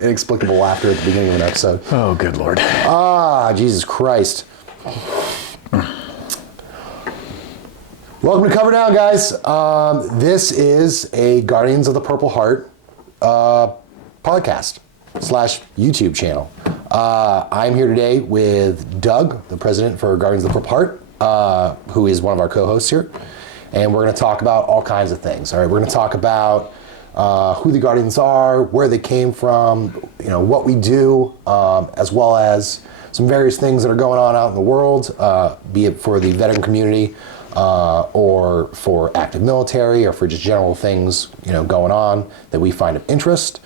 Inexplicable laughter at the beginning of an episode. Oh, good Lord. Jesus Christ. Welcome to Cover Down, guys. This is a Guardians of the Purple Heart podcast / YouTube channel. I'm here today with Doug, the president for Guardians of the Purple Heart, who is one of our co-hosts here. And we're going to talk about all kinds of things. All right, we're going to talk about who the Guardians are, where they came from, what we do, as well as some various things that are going on out in the world, be it for the veteran community, or for active military, or for just general things, going on that we find of interest,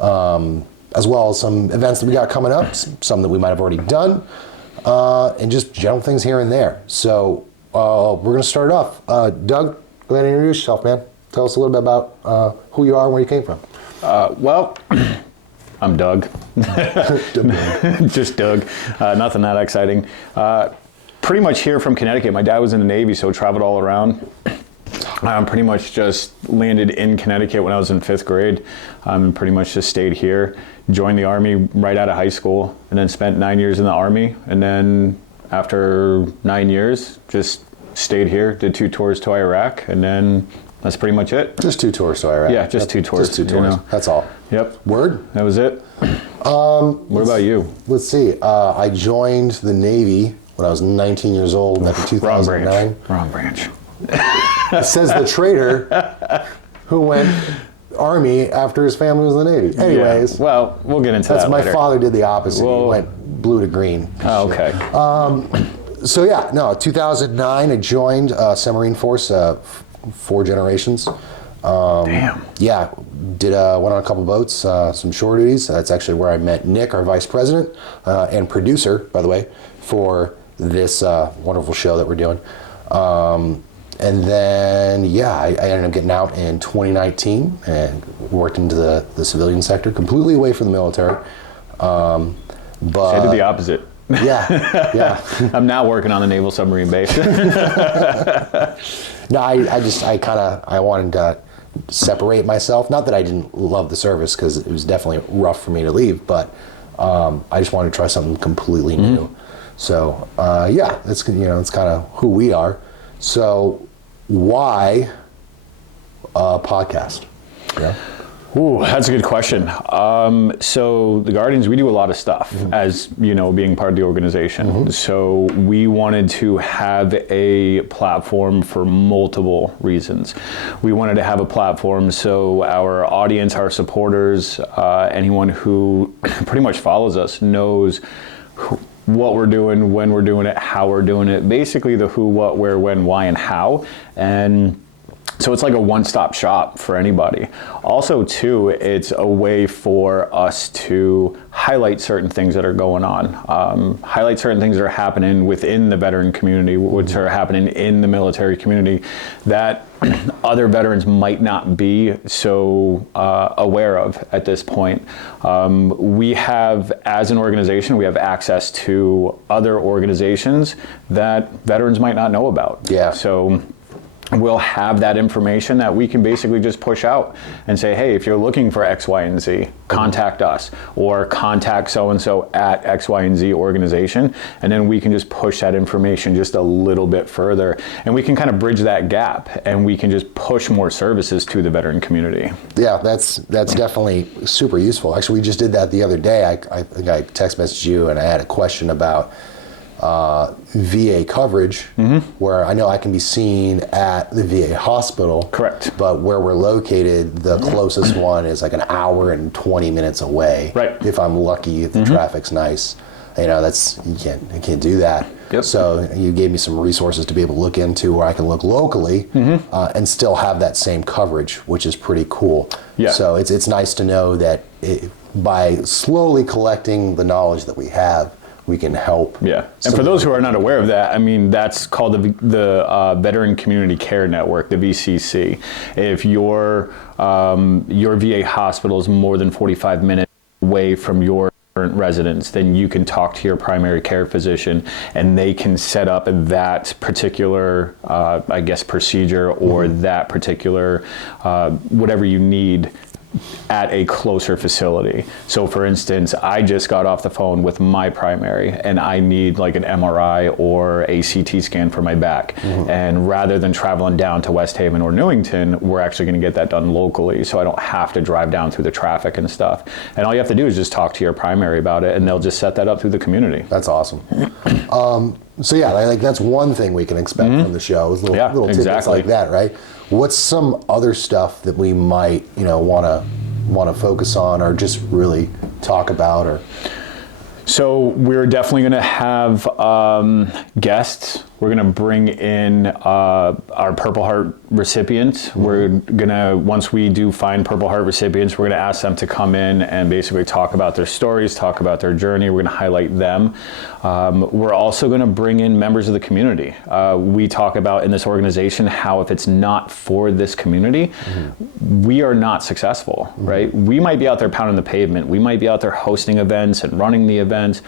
as well as some events that we got coming up, some that we might have already done, and just general things here and there. So we're going to start it off. Doug, go ahead and introduce yourself, man. Tell us a little bit about who you are and where you came from. Well, I'm Doug. Just Doug. Nothing that exciting. Pretty much here from Connecticut. My dad was in the Navy, so traveled all around. Pretty much just landed in Connecticut when I was in 5th grade. Pretty much just stayed here. Joined the Army right out of high school, and then spent 9 years in the Army. And then after 9 years, just stayed here, did 2 tours to Iraq, and then that's pretty much it. Just 2 tours to Iraq? Yeah, just 2 tours. Just 2 tours. That's all. Yep. Word? That was it. What about you? Let's see. I joined the Navy when I was 19 years old back in 2009. Wrong branch. It says the traitor who went Army after his family was in the Navy. Anyways. Yeah. Well, we'll get into that later. My father did the opposite. He went blue to green. Oh, okay. 2009 I joined Submarine Force, 4 generations. Damn. Yeah, went on a couple boats, some shore duties. That's actually where I met Nick, our vice president, and producer, by the way, for this wonderful show that we're doing. And then, I ended up getting out in 2019 and worked into the civilian sector, completely away from the military. But I did the opposite. Yeah. I'm now working on the naval submarine base. No, I wanted to separate myself. Not that I didn't love the service, because it was definitely rough for me to leave, but I just wanted to try something completely new. So it's kind of who we are. So why a podcast? Yeah. Ooh, that's a good question. So the Guardians, we do a lot of stuff as, being part of the organization. So we wanted to have a platform for multiple reasons. We wanted to have a platform so our audience, our supporters, anyone who pretty much follows us knows what we're doing, when we're doing it, how we're doing it, basically the who, what, where, when, why, and how. And so it's like a one-stop shop for anybody. Also, too, it's a way for us to highlight certain things that are going on, highlight certain things that are happening within the veteran community, which are happening in the military community that other veterans might not be so aware of at this point. We have, as an organization, we have access to other organizations that veterans might not know about. Yeah. So we'll have that information that we can basically just push out and say, hey, if you're looking for X, Y, and Z, contact us, or contact so-and-so at X, Y, and Z organization. And then we can just push that information just a little bit further. And we can kind of bridge that gap, and we can just push more services to the veteran community. Yeah, that's definitely super useful. Actually, we just did that the other day. I think I text messaged you, and I had a question about VA coverage, where I know I can be seen at the VA hospital. Correct. But where we're located, the closest one is like an hour and 20 minutes away. Right. If I'm lucky, if the traffic's nice. You can't do that. Yep. So you gave me some resources to be able to look into where I can look locally and still have that same coverage, which is pretty cool. Yeah. So it's nice to know that by slowly collecting the knowledge that we have, we can help. Yeah, and for those who are not aware of that, that's called the Veteran Community Care Network, the VCC. If your VA hospital is more than 45 minutes away from your current residence, then you can talk to your primary care physician, and they can set up that particular, procedure or that particular whatever you need at a closer facility. So for instance, I just got off the phone with my primary and I need like an MRI or a CT scan for my back. And rather than traveling down to West Haven or Newington, we're actually going to get that done locally, so I don't have to drive down through the traffic and stuff. And all you have to do is just talk to your primary about it, and they'll just set that up through the community. That's awesome. So yeah, like that's one thing we can expect from the show is little tidbits like that, right? What's some other stuff that we might, want to focus on or just really talk about? Or so we're definitely going to have guests. We're going to bring in our Purple Heart recipients. We're going to, once we do find Purple Heart recipients, we're going to ask them to come in and basically talk about their stories, talk about their journey. We're going to highlight them. We're also going to bring in members of the community. We talk about in this organization how if it's not for this community, we are not successful, right? We might be out there pounding the pavement. We might be out there hosting events and running the events,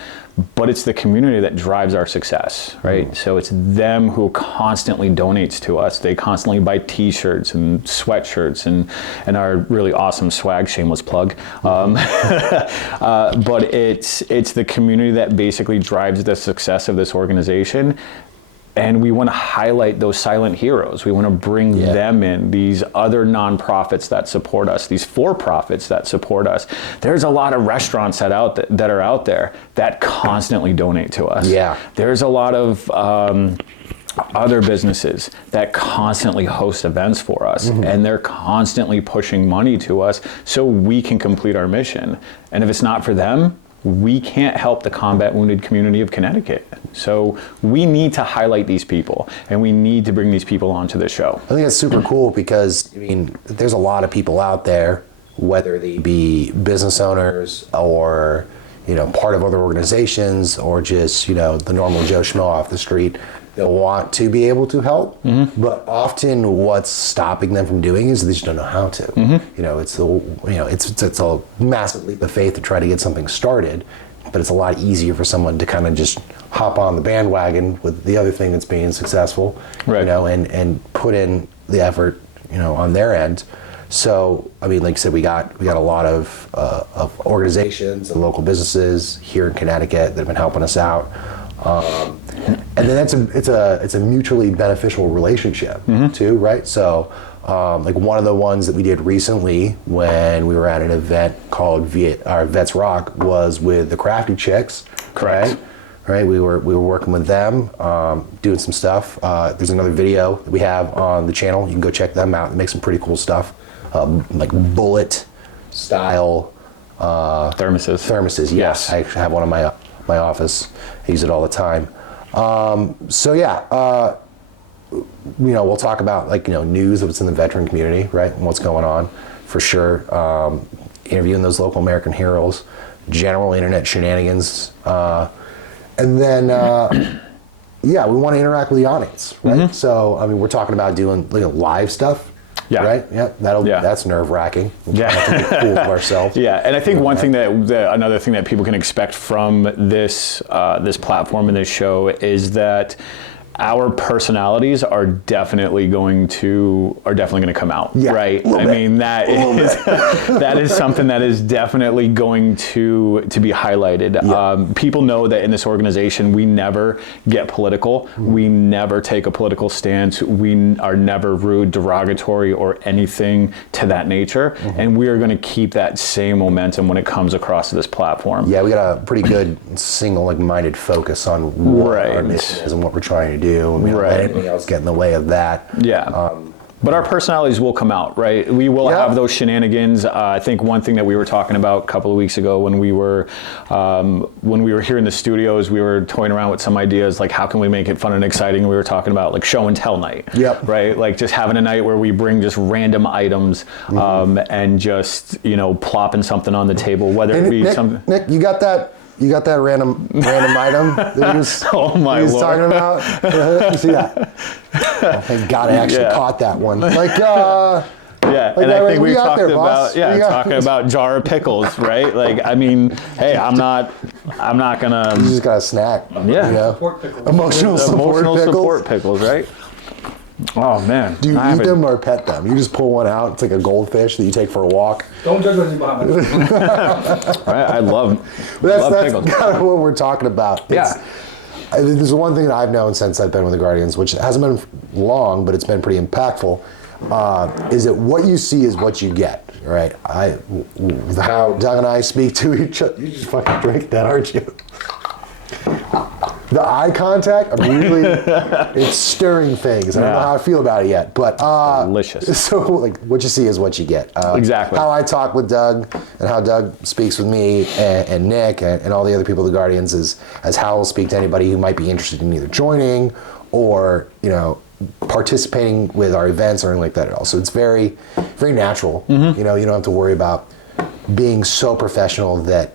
but it's the community that drives our success, right? So it's them who constantly donates to us. They constantly buy t-shirts and sweatshirts and our really awesome swag, shameless plug. But it's the community that basically drives the success of this organization. And we want to highlight those silent heroes. We want to bring them in, these other nonprofits that support us, these for-profits that support us. There's a lot of restaurants that are out there that constantly donate to us. Yeah. There's a lot of other businesses that constantly host events for us, and they're constantly pushing money to us so we can complete our mission. And if it's not for them, we can't help the combat wounded community of Connecticut. So we need to highlight these people, and we need to bring these people onto the show. I think that's super cool because, there's a lot of people out there, whether they be business owners or, part of other organizations or just, the normal Joe Schmo off the street, that want to be able to help, but often what's stopping them from doing is they just don't know how to. It's a massive leap of faith to try to get something started, but it's a lot easier for someone to kind of just hop on the bandwagon with the other thing that's being successful, right. And put in the effort, on their end. So, like I said, we got a lot of organizations and local businesses here in Connecticut that have been helping us out. And then it's a mutually beneficial relationship too, right? So, like one of the ones that we did recently when we were at an event called Vets Rock was with the Crafty Chicks. Correct. Right. We were working with them, doing some stuff. There's another video that we have on the channel. You can go check them out. They make some pretty cool stuff, like bullet style thermoses. Yes, I actually have one in my office. I use it all the time. We'll talk about news of what's in the veteran community, right, and what's going on, for sure. Interviewing those local American heroes, general internet shenanigans, and then we want to interact with the audience, right? So we're talking about doing live stuff. Yeah. Right. Yeah. That's nerve-wracking. Yeah. To be cool of ourselves. Yeah, and I think one thing another thing that people can expect from this platform and this show is that our personalities are definitely going to come out, right? That is something that is definitely going to be highlighted. Yeah. People know that in this organization we never get political. We never take a political stance. We are never rude, derogatory, or anything to that nature. And we are going to keep that same momentum when it comes across to this platform. Yeah, we got a pretty good single-minded focus on what our mission is and what we're trying to do. And we don't let anything else get in the way of that. Yeah. But our personalities will come out, right? We will have those shenanigans. I think one thing that we were talking about a couple of weeks ago when we were here in the studios, we were toying around with some ideas like how can we make it fun and exciting. We were talking about like show and tell night, right? Like just having a night where we bring just random items and just plopping something on the table, whether it be something. Nick, you got that? You got that random item that he was, talking about? You see that? Oh, thank God I actually caught that one. And I think we talked about jar of pickles, right? Hey, I'm not gonna. You just got a snack. Yeah. Emotional support pickles, right? Oh man. Do you eat them or pet them? You just pull one out. It's like a goldfish that you take for a walk. Don't judge what's behind me. I love That's pickles. kind of what we're talking about. Yeah. There's one thing that I've known since I've been with the Guardians, which hasn't been long, but it's been pretty impactful, is that what you see is what you get, right? How Doug and I speak to each other. You just fucking drink that, aren't you? The eye contact, it's stirring things. I don't know how I feel about it yet, but delicious. So, like, what you see is what you get. Exactly. How I talk with Doug and how Doug speaks with me and Nick and all the other people of the Guardians is as how I'll speak to anybody who might be interested in either joining or participating with our events or anything like that at all. So it's very, very natural. Mm-hmm. You don't have to worry about being so professional that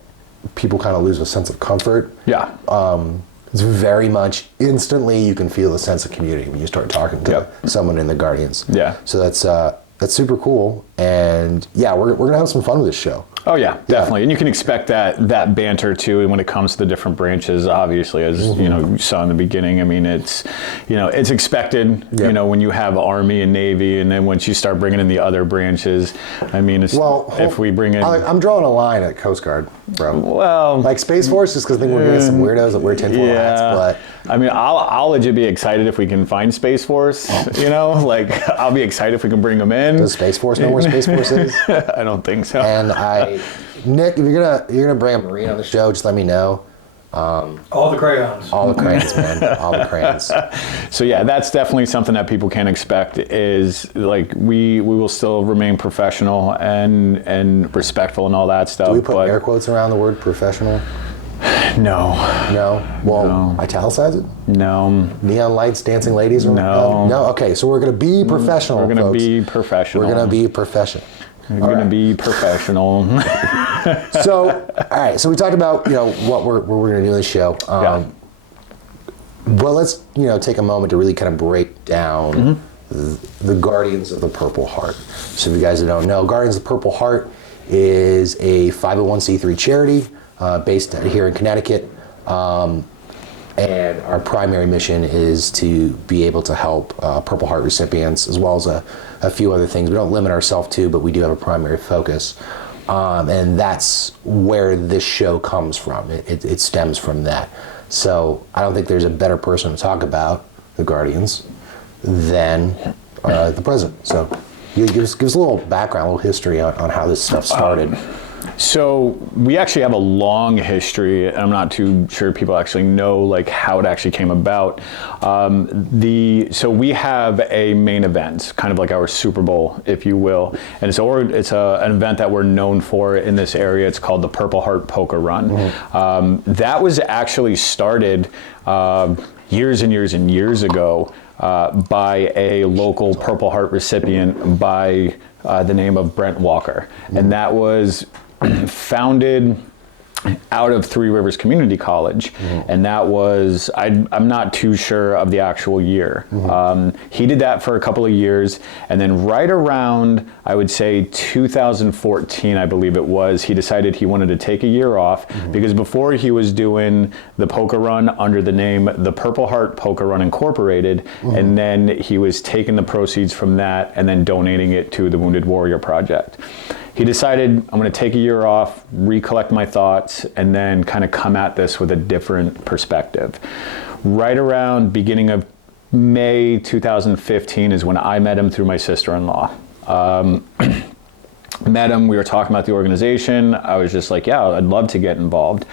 people kind of lose a sense of comfort. Yeah. It's very much instantly you can feel a sense of community when you start talking to someone in the Guardians. Yeah. So that's super cool, and yeah, we're gonna have some fun with this show. Oh yeah, definitely. And you can expect that banter too. And when it comes to the different branches, obviously, as you saw in the beginning, I mean, it's expected. Yeah. When you have Army and Navy, and then once you start bringing in the other branches, I mean, if we bring in, I'm drawing a line at Coast Guard, bro. Well, like Space Force, just because I think we're gonna get some weirdos that wear tinfoil hats, but. I mean, I'll legit be excited if we can find Space Force. Like I'll be excited if we can bring them in. Does Space Force know where Space Force is? I don't think so. And Nick, if you're gonna bring a Marine on the show, just let me know. All the crayons. All the crayons, man. All the crayons. So yeah, that's definitely something that people can expect. Is like we will still remain professional and respectful and all that stuff. Do we put air quotes around the word professional? No. Well, No. Italicize it? No. Neon lights, dancing ladies? No. No? Okay, so we're going to be professional, We're going to folks. be professional. We're going to be professional. We're going to be professional. So, all right, so we talked about, what we're going to do in this show. Well, let's, take a moment to really kind of break down the Guardians of the Purple Heart. So if you guys don't know, Guardians of the Purple Heart is a 501c3 charity based here in Connecticut. And our primary mission is to be able to help Purple Heart recipients, as well as a few other things. We don't limit ourselves to, but we do have a primary focus. And that's where this show comes from. It stems from that. So I don't think there's a better person to talk about the Guardians than the president. So give us a little background, a little history on how this stuff started. So we actually have a long history. I'm not too sure people actually know like how it actually came about. So we have a main event, kind of like our Super Bowl, if you will, and it's an event that we're known for in this area. It's called the Purple Heart Poker Run. That was actually started years and years and years ago by a local Purple Heart recipient by the name of Brent Walker, and that was founded out of Three Rivers Community College, and that was, I'm not too sure of the actual year. He did that for a couple of years, and then right around, I would say 2014, I believe it was, he decided he wanted to take a year off, because before he was doing the poker run under the name the Purple Heart Poker Run Incorporated, and then he was taking the proceeds from that and then donating it to the Wounded Warrior Project. He decided, I'm going to take a year off, recollect my thoughts, and then kind of come at this with a different perspective. Right around beginning of May 2015 is when I met him through my sister-in-law. Met him, we were talking about the organization. I was just like, yeah, I'd love to get involved.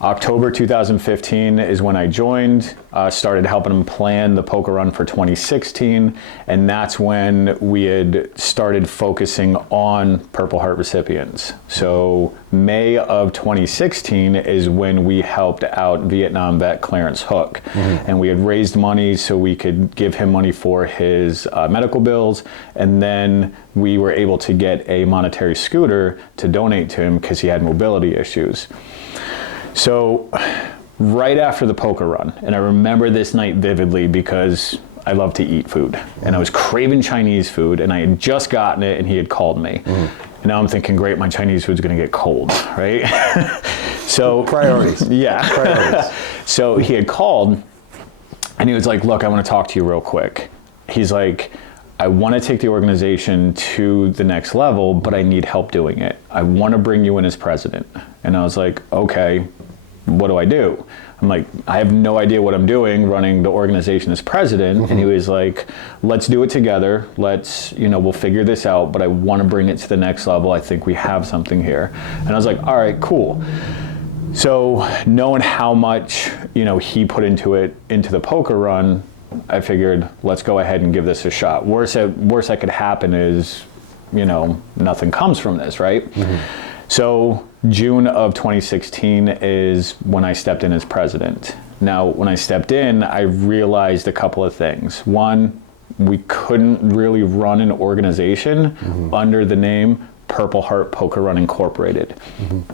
October 2015 is when I joined, started helping him plan the poker run for 2016, and that's when we had started focusing on Purple Heart recipients. So May of 2016 is when we helped out Vietnam vet Clarence Hook, and we had raised money so we could give him money for his medical bills, and then we were able to get a monetary scooter to donate to him because he had mobility issues. So right after the poker run, and I remember this night vividly because I love to eat food, and I was craving Chinese food, and I had just gotten it, and he had called me. And now I'm thinking, great, my Chinese food's gonna get cold, right? So Priorities. Yeah. Priorities. So he had called, and he was like, look, I wanna talk to you real quick. he's like, I want to take the organization to the next level, but I need help doing it. I want to bring you in as president. And I was like, okay, what do I do? I'm like, I have no idea what I'm doing running the organization as president. And he was like, let's do it together. Let's, we'll figure this out, but I want to bring it to the next level. I think we have something here. And I was like, all right, cool. So knowing how much, he put into the poker run, I figured, let's go ahead and give this a shot. Worst that could happen is, nothing comes from this, right? So June of 2016 is when I stepped in as president. Now, when I stepped in, I realized a couple of things. One, we couldn't really run an organization under the name Purple Heart Poker Run Incorporated.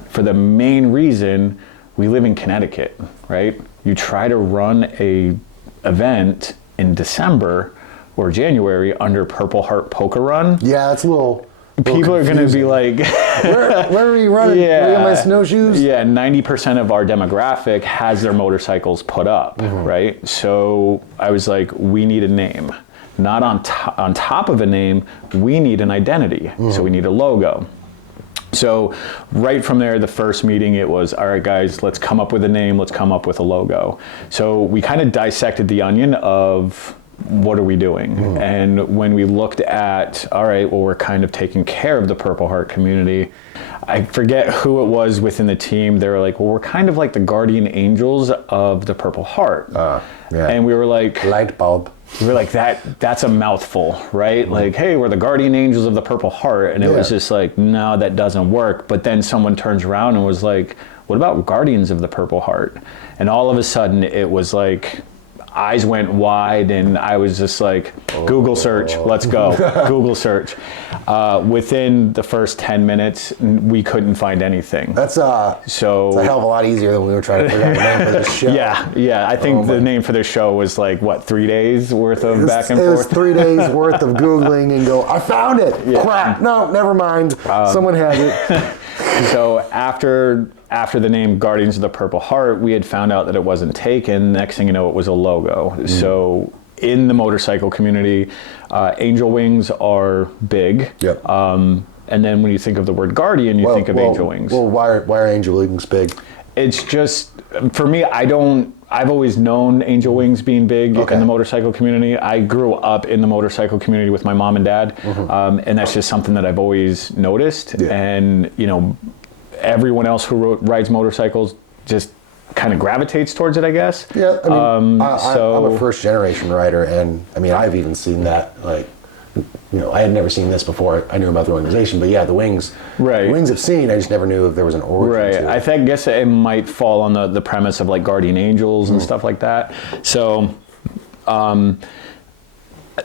For the main reason, we live in Connecticut, right? You try to run a event in December or January under Purple Heart Poker Run. Yeah, it's a little people are going to be like, where are you running? Yeah, are you on my snowshoes? Yeah, 90% of our demographic has their motorcycles put up, right? So I was like, we need a name. Not on top of a name, we need an identity. So we need a logo. So right from there, the first meeting, it was, all right, guys, let's come up with a name. Let's come up with a logo. So we kind of dissected the onion of what are we doing? And when we looked at, all right, well, we're kind of taking care of the Purple Heart community. I forget who it was within the team. They were like, well, we're kind of like the guardian angels of the Purple Heart. Yeah. And we were like, light bulb. We were like, that's a mouthful, right? Like, hey, we're the guardian angels of the Purple Heart. And it was just like, no, that doesn't work. But then someone turns around and was like, what about guardians of the Purple Heart? And all of a sudden it was like, eyes went wide and I was just like, Google search, let's go. Google search. Within the first 10 minutes, we couldn't find anything. That's it's a hell of a lot easier than we were trying to figure out the name for this show. Yeah. I think the name for this show was like, what, 3 days worth of back and forth? It was 3 days worth of Googling and go, I found it. Yeah. Crap. No, never mind. Someone has it. So after the name Guardians of the Purple Heart, we had found out that it wasn't taken. Next thing you know, it was a logo. So in the motorcycle community, angel wings are big. Yep. And then when you think of the word guardian, you think of angel wings. Well, why are angel wings big? It's just, for me, I've always known angel wings being big in the motorcycle community. I grew up in the motorcycle community with my mom and dad. And that's just something that I've always noticed. Yeah. And, everyone else who rides motorcycles just kind of gravitates towards it, I guess. Yeah, I mean, I'm a first generation rider, and I mean, I've even seen that, like, I had never seen this before. I knew about the organization, but yeah, the wings. Right. The wings I've seen, I just never knew if there was an origin to it. I guess it might fall on the premise of like guardian angels and stuff like that. So,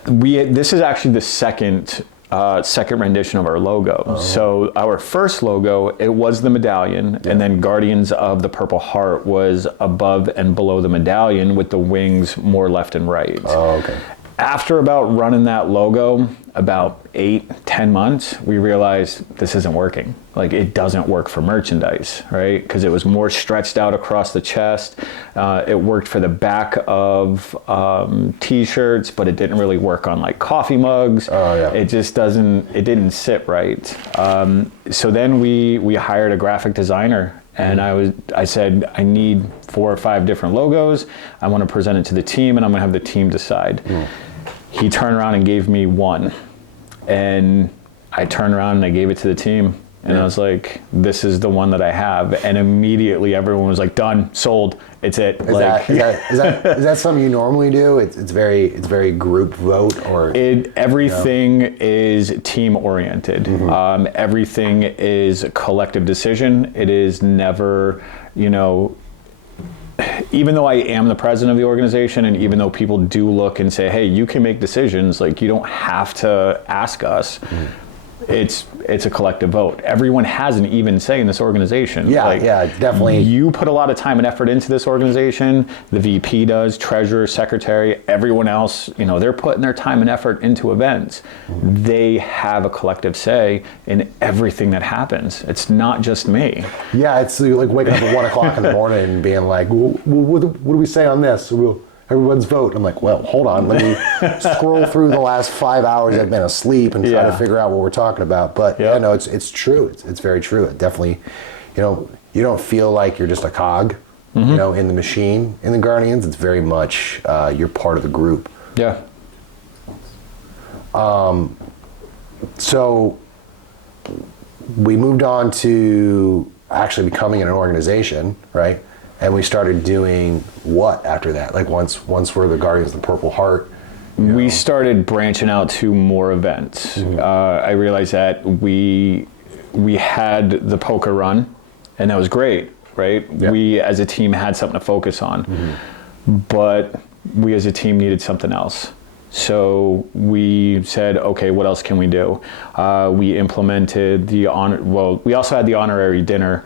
this is actually the second rendition of our logo. So our first logo, it was the medallion, and then Guardians of the Purple Heart was above and below the medallion with the wings more left and right. After about running that logo about 8-10 months, we realized this isn't working. Like, it doesn't work for merchandise, right? Because it was more stretched out across the chest. It worked for the back of t-shirts, but it didn't really work on like coffee mugs. It just didn't sit right. So then we hired a graphic designer, and I said, I need 4 or 5 different logos. I want to present it to the team, and I'm going to have the team decide. He turned around and gave me one. And I turned around and I gave it to the team. And I was like, this is the one that I have. And immediately everyone was like, done, sold, it's it. Is that something you normally do? It's very group vote, or everything is team oriented. Everything is a collective decision. It is never, even though I am the president of the organization, and even though people do look and say, hey, you can make decisions, like, you don't have to ask us. It's a collective vote. Everyone has an even say in this organization. Yeah, definitely. You put a lot of time and effort into this organization. The VP does, treasurer, secretary, everyone else, they're putting their time and effort into events. They have a collective say in everything that happens. It's not just me. Yeah, it's like waking up at 1 o'clock in the morning and being like, well, what do we say on this? Everyone's vote. I'm like, well, hold on. Let me scroll through the last 5 hours I've been asleep and try to figure out what we're talking about. But yeah, no, it's true. It's very true. It definitely, you don't feel like you're just a cog, in the machine in the Guardians. It's very much you're part of the group. Yeah. So we moved on to actually becoming an organization, right? And we started doing what after that? Like once we're the Guardians of the Purple Heart. We started branching out to more events. I realized that we had the poker run, and that was great, right? Yep. We as a team had something to focus on, but we as a team needed something else. So we said, okay, what else can we do? We implemented we also had the honorary dinner.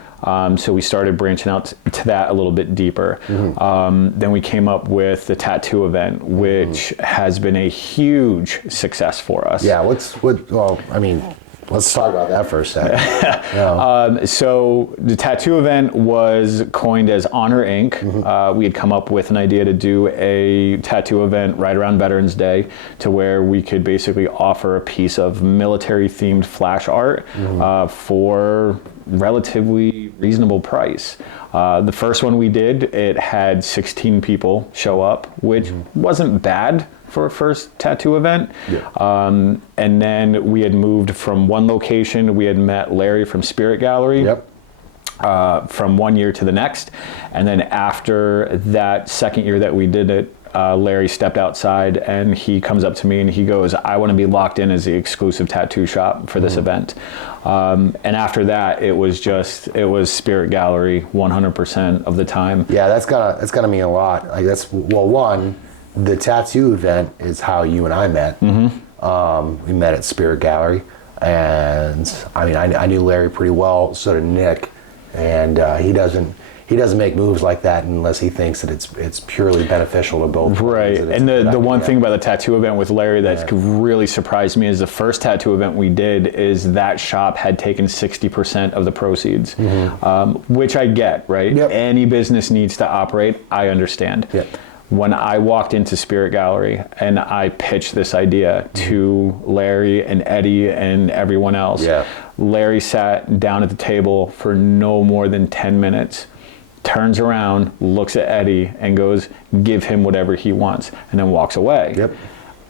So we started branching out to that a little bit deeper. Then we came up with the tattoo event, which has been a huge success for us. Yeah, let's talk about that for a second. So the tattoo event was coined as Honor Inc. We had come up with an idea to do a tattoo event right around Veterans Day, to where we could basically offer a piece of military-themed flash art for relatively reasonable price. The first one we did, it had 16 people show up, which wasn't bad for a first tattoo event. And then we had moved from one location. We had met Larry from Spirit Gallery from one year to the next. And then after that second year that we did it, Larry stepped outside and he comes up to me and he goes, I want to be locked in as the exclusive tattoo shop for this event. And after that, it was Spirit Gallery 100% of the time. Yeah, that's gotta mean a lot. Like the tattoo event is how you and I met. We met at Spirit Gallery, and I knew Larry pretty well. So did Nick, and he doesn't make moves like that unless he thinks that it's purely beneficial to both. Right, and the one thing about the tattoo event with Larry that really surprised me is the first tattoo event we did is that shop had taken 60% of the proceeds, which I get, right? Yep. Any business needs to operate, I understand. Yep. When I walked into Spirit Gallery and I pitched this idea to Larry and Eddie and everyone else, Larry sat down at the table for no more than 10 minutes, turns around, looks at Eddie and goes, give him whatever he wants, and then walks away. Yep.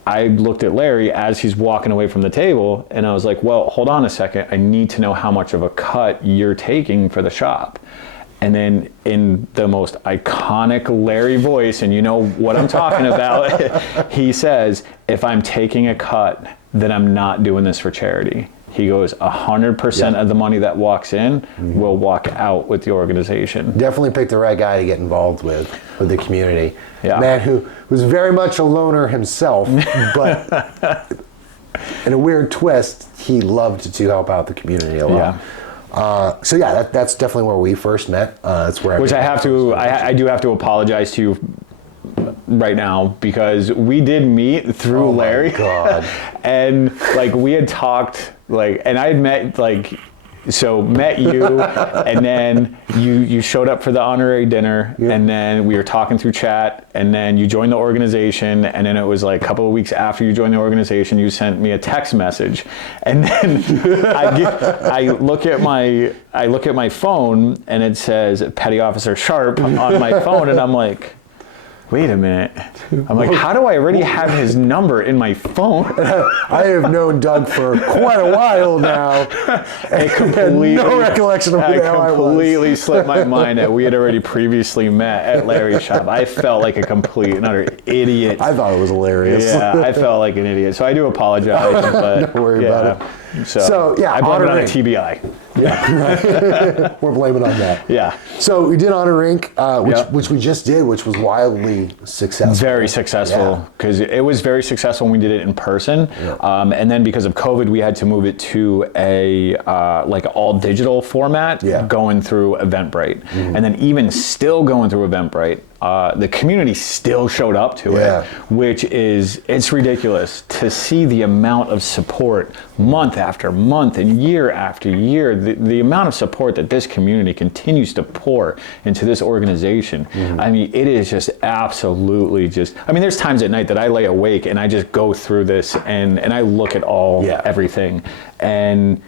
I looked at Larry as he's walking away from the table and I was like, well, hold on a second. I need to know how much of a cut you're taking for the shop. And then in the most iconic Larry voice, and you know what I'm talking about, he says, if I'm taking a cut, then I'm not doing this for charity. He goes, 100% of the money that walks in will walk out with the organization. Definitely picked the right guy to get involved with the community. Yeah. Man who was very much a loner himself, but in a weird twist, he loved to help out the community a lot. Yeah. That's definitely where we first met. That's where I do have to apologize to you right now, because we did meet through Larry. My God. And we had talked and I had met met you, and then you showed up for the honorary dinner, and then we were talking through chat, and then you joined the organization, and then it was a couple of weeks after you joined the organization, you sent me a text message, and then I look at my phone, and it says Petty Officer Sharp on my phone, and I'm like, wait a minute. I'm like, how do I already have his number in my phone? I have known Doug for quite a while now. No recollection of who the hell I was. It completely slipped my mind that we had already previously met at Larry's shop. I felt like a complete and utter idiot. I thought it was hilarious. Yeah, I felt like an idiot. So I do apologize. But don't worry about it. So I blame it on a TBI. Yeah, we're blaming on that. Yeah. So we did Honor Inc., which we just did, which was wildly successful. Very successful, because it was very successful when we did it in person. Yeah. And then because of COVID, we had to move it to a all digital format, going through Eventbrite. And then even still going through Eventbrite, the community still showed up to Yeah. it, which is, it's ridiculous to see the amount of support month after month and year after year, the amount of support that this community continues to pour into this organization. I mean, it is just absolutely just, I mean, there's times at night that I lay awake and I just go through this and I look at everything. And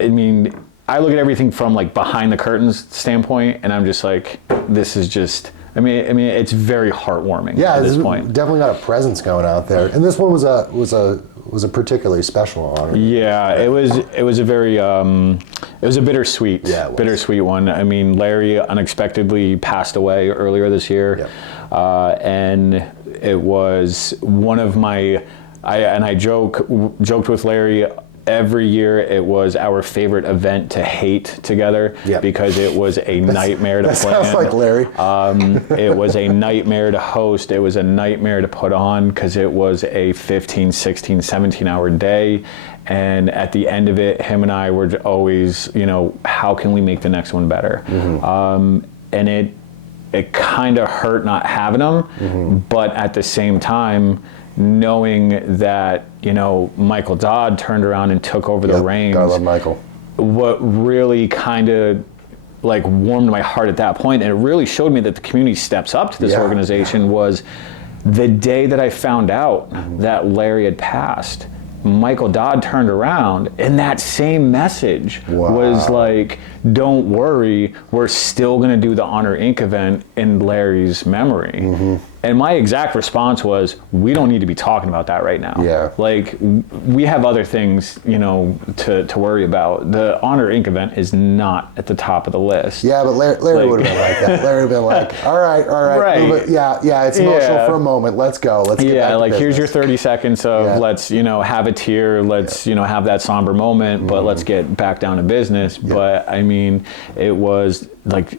I mean, I look at everything from like behind the curtains standpoint, and I'm just like, this is just, I mean, it's very heartwarming at this point. Definitely got a presence going out there, and this one was a particularly special honor. Yeah, it was a very it was a bittersweet one. I mean, Larry unexpectedly passed away earlier this year, and it was one of my, I joked with Larry. Every year it was our favorite event to hate together because it was a nightmare to plan. Sounds like Larry. It was a nightmare to host. It was a nightmare to put on because it was a 15, 16, 17-hour day. And at the end of it, him and I were always, you know, how can we make the next one better? And it kind of hurt not having him, but at the same time, knowing that, you know, Michael Dodd turned around and took over the reins. I love Michael. What really kind of like warmed my heart at that point, and it really showed me that the community steps up to this organization, was the day that I found out that Larry had passed. Michael Dodd turned around, and that same message was like, don't worry, we're still going to do the Honor Inc. event in Larry's memory. And my exact response was, we don't need to be talking about that right now. Yeah. Like, we have other things, you know, to worry about. The Honor Inc. event is not at the top of the list. Yeah, but Larry would have been like that. Larry would have been like, all right. Right. Yeah, it's emotional for a moment. Let's go. Let's get back to like, business. here's your 30 seconds of let's, you know, have a tear. Let's, you know, have that somber moment, but let's get back down to business. But, I mean, it was like,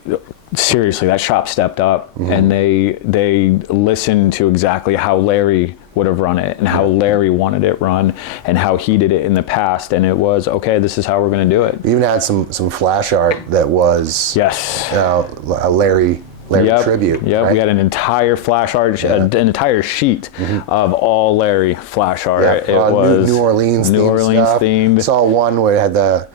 seriously, that shop stepped up and they listened to exactly how Larry would have run it and how Larry wanted it run and how he did it in the past, and it was, okay, this is how we're going to do it. We even had some flash art that was a Larry tribute. Yeah, right? We had an entire flash art, an entire sheet of all Larry flash art. It was New Orleans themed. I saw one where it had the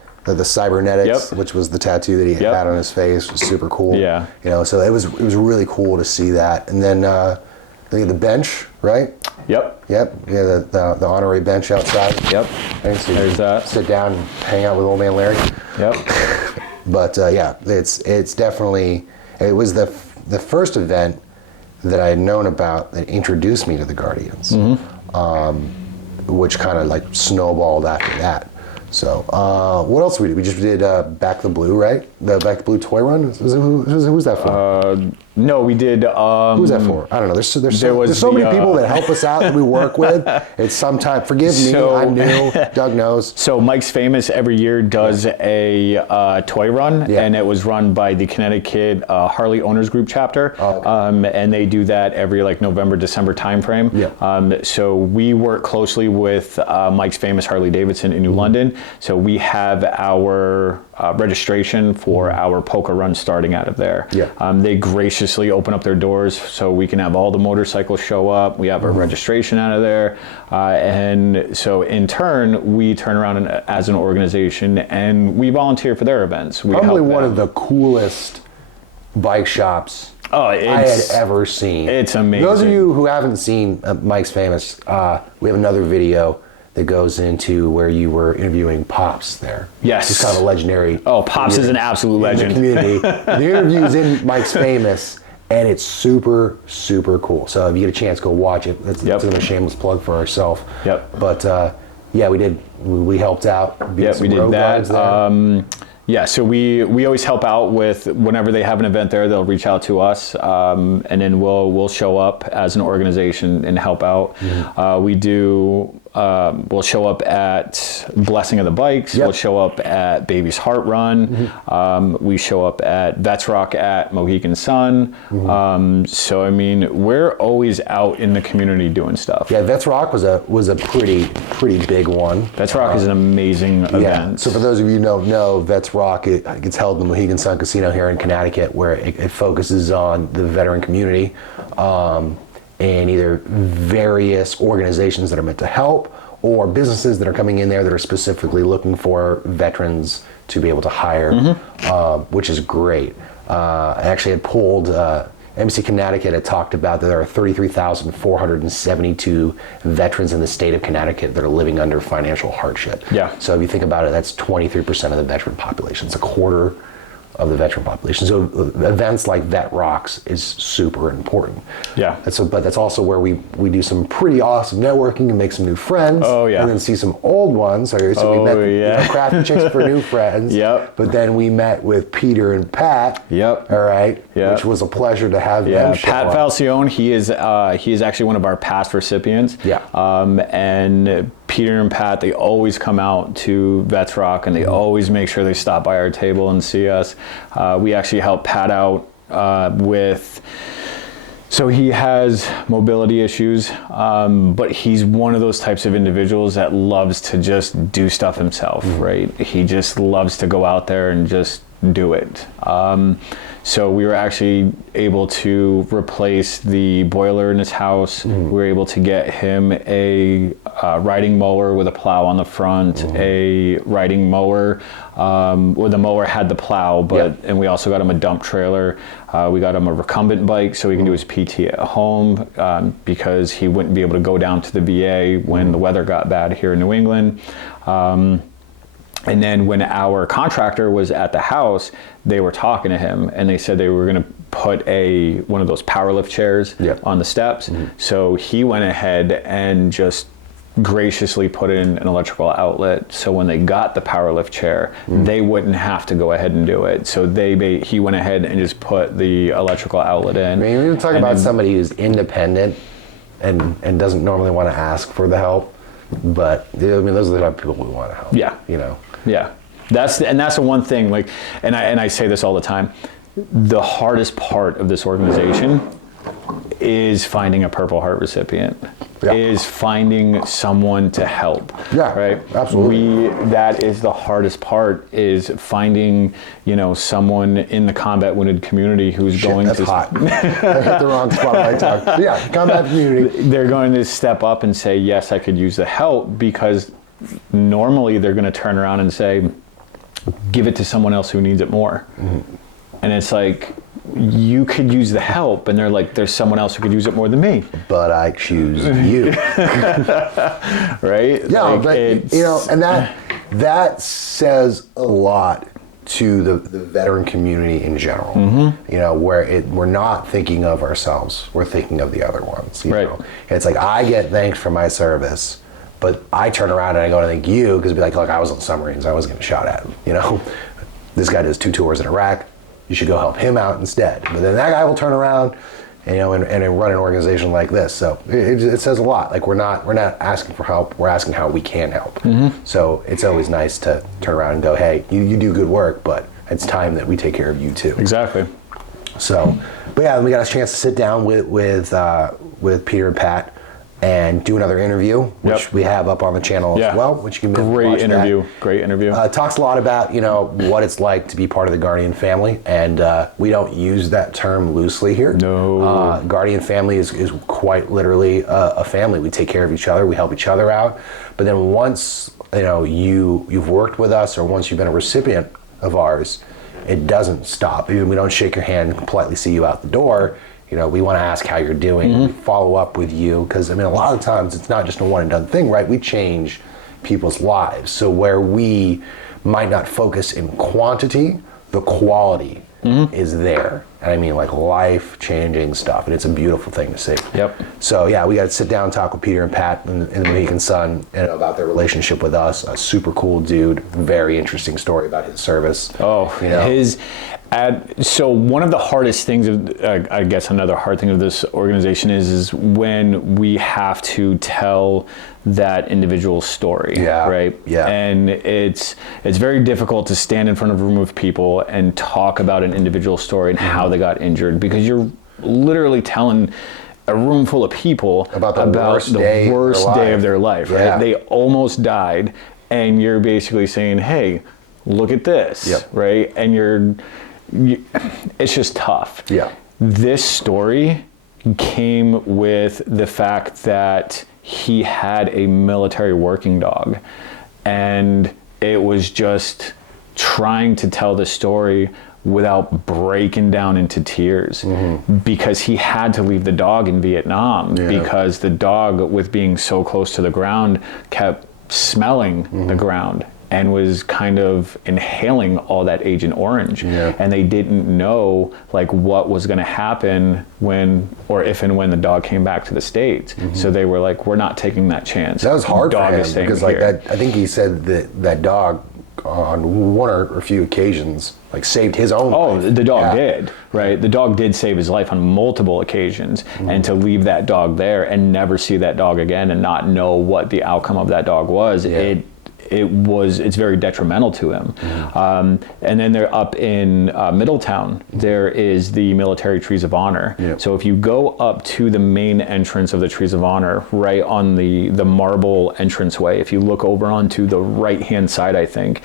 cybernetics, which was the tattoo that he had on his face. It was super cool. Yeah. You know, so it was really cool to see that. And then the bench, right? Yep. Yeah, the honorary bench outside. Yep. Right, so There's that. Sit down and hang out with old man Larry. Yep. But it's definitely, it was the first event that I had known about that introduced me to the Guardians, which kind of like snowballed after that. So what else we did? We just did Back the Blue, right? The Back the Blue toy run. Who's that for? No, we did. Who's that for? I don't know. There's so many people that help us out that we work with. It's sometimes, forgive me, I'm new. Doug knows. So Mike's Famous every year does a toy run, and it was run by the Connecticut Harley Owners Group chapter, and they do that every like November, December timeframe. So we work closely with Mike's Famous Harley Davidson in New London. So we have our registration for our poker run starting out of there. They graciously open up their doors so we can have all the motorcycles show up. We have our registration out of there. And so in turn, we turn around as an organization and we volunteer for their events. We Probably one of the coolest bike shops I had ever seen. It's amazing. Those of you who haven't seen Mike's Famous, we have another video that goes into where you were interviewing Pops there. Yes. He's kind of a legendary. Oh, Pops is an absolute legend. In the community. The interview's in Mike's Famous, and it's super, super cool. So if you get a chance, go watch it. It's a shameless plug for ourselves. But we helped out. We did that. So we always help out with whenever they have an event there, they'll reach out to us, and then we'll show up as an organization and help out. We do we'll show up at Blessing of the Bikes. Yep. We'll show up at Baby's Heart Run. We show up at Vets Rock at Mohegan Sun. So I mean, we're always out in the community doing stuff. Yeah, Vets Rock was a pretty big one. Vets Rock is an amazing event. Yeah. So for those of you who don't know, Vets Rock, it gets held in the Mohegan Sun Casino here in Connecticut, where it focuses on the veteran community and either various organizations that are meant to help or businesses that are coming in there that are specifically looking for veterans to be able to hire, which is great. I actually had pulled, MC Connecticut had talked about that there are 33,472 veterans in the state of Connecticut that are living under financial hardship. Yeah. So if you think about it, that's 23% of the veteran population. It's a quarter of the veteran population. So events like Vet Rocks is super important. Yeah. But that's also where we do some pretty awesome networking and make some new friends. Oh, yeah. And then see some old ones. So we met Crafty Chicks for new friends. Yep. But then we met with Peter and Pat. Yep. All right. Yep. Which was a pleasure to have them Yeah, show Pat up. Falcione, he is actually one of our past recipients. Yeah. And Peter and Pat, they always come out to Vets Rock and they always make sure they stop by our table and see us. We actually help Pat out with, so he has mobility issues, but he's one of those types of individuals that loves to just do stuff himself, right? He just loves to go out there and just do it. So we were actually able to replace the boiler in his house. We were able to get him a riding mower with a plow on the front, a riding mower where the mower had the plow, and we also got him a dump trailer. We got him a recumbent bike so he can do his PT at home because he wouldn't be able to go down to the VA when the weather got bad here in New England. And then when our contractor was at the house, they were talking to him and they said they were going to put one of those power lift chairs on the steps. So he went ahead and just graciously put in an electrical outlet. So when they got the power lift chair, they wouldn't have to go ahead and do it. So he went ahead and just put the electrical outlet in. I mean, we're talking about somebody who's independent and doesn't normally want to ask for the help. But I mean, those are the type of people we want to help. Yeah. You know. Yeah. That's the one thing, like, and I say this all the time, the hardest part of this organization is finding a Purple Heart recipient, is finding someone to help. Yeah, right? Absolutely. That is the hardest part, is finding, someone in the combat wounded community who's going that's to... hot. I hit the wrong spot when I talk. Yeah, combat community. They're going to step up and say, yes, I could use the help, because normally they're going to turn around and say, give it to someone else who needs it more. And it's like, you could use the help, and they're like, there's someone else who could use it more than me. But I choose you. Right? Yeah, like, but and that says a lot to the veteran community in general. Where we're not thinking of ourselves, we're thinking of the other ones. You know? It's like, I get thanks for my service, but I turn around and I go to thank you because be like, look, I was on the submarines, I was getting shot at. This guy does 2 tours in Iraq. You should go help him out instead. But then that guy will turn around, and run an organization like this. So it says a lot. Like, we're not asking for help. We're asking how we can help. So it's always nice to turn around and go, hey, you do good work, but it's time that we take care of you too. Exactly. So, but yeah, we got a chance to sit down with Peter and Pat and do another interview, which we have up on the channel as well, which you can Great interview. Talks a lot about, what it's like to be part of the Guardian family, and we don't use that term loosely here. No. Guardian family is quite literally a family. We take care of each other, we help each other out, but then once, you've worked with us, or once you've been a recipient of ours, it doesn't stop. Even we don't shake your hand and politely see you out the door. We want to ask how you're doing, we follow up with you, because, a lot of times it's not just a one and done thing, right? We change people's lives. So where we might not focus in quantity, the quality is there. And I mean, like, life-changing stuff, and it's a beautiful thing to see. So yeah, we got to sit down and talk with Peter and Pat in the Mohegan Sun about their relationship with us. A super cool dude, very interesting story about his service. So one of the hardest things, I guess another hard thing of this organization is when we have to tell that individual story, right? Yeah. And it's very difficult to stand in front of a room of people and talk about an individual story and how they got injured, because you're literally telling a room full of people about the worst day of their life, right? Yeah. They almost died, and you're basically saying, hey, look at this, right? And it's just tough. Yeah. This story came with the fact that he had a military working dog, and it was just trying to tell the story without breaking down into tears, because he had to leave the dog in Vietnam because the dog, with being so close to the ground, kept smelling the ground and was kind of inhaling all that Agent Orange. And they didn't know like what was going to happen when, or if and when the dog came back to the States. So they were like, we're not taking that chance. That was hard dog for him is staying because like here. that, I think he said that dog on one or a few occasions like saved his own life. The dog did, right? The dog did save his life on multiple occasions, and to leave that dog there and never see that dog again and not know what the outcome of that dog was, it's very detrimental to him. And then they're up in Middletown, there is the Military Trees of Honor. So if you go up to the main entrance of the Trees of Honor, right on the marble entranceway, if you look over onto the right hand side, I think,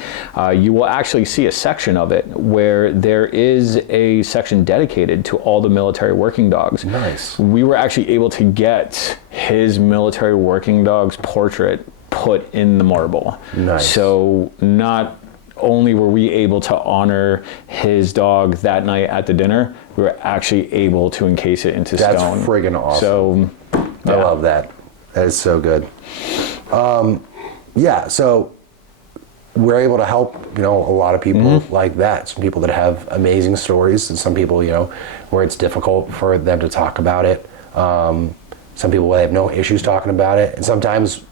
you will actually see a section of it where there is a section dedicated to all the military working dogs. Nice. We were actually able to get his military working dog's portrait put in the marble. Nice. So not only were we able to honor his dog that night at the dinner, we were actually able to encase it into stone. That's friggin' awesome. So I love that. That is so good. So we're able to help, a lot of people like that. Some people that have amazing stories, and some people, where it's difficult for them to talk about it. Some people have no issues talking about it, and sometimes,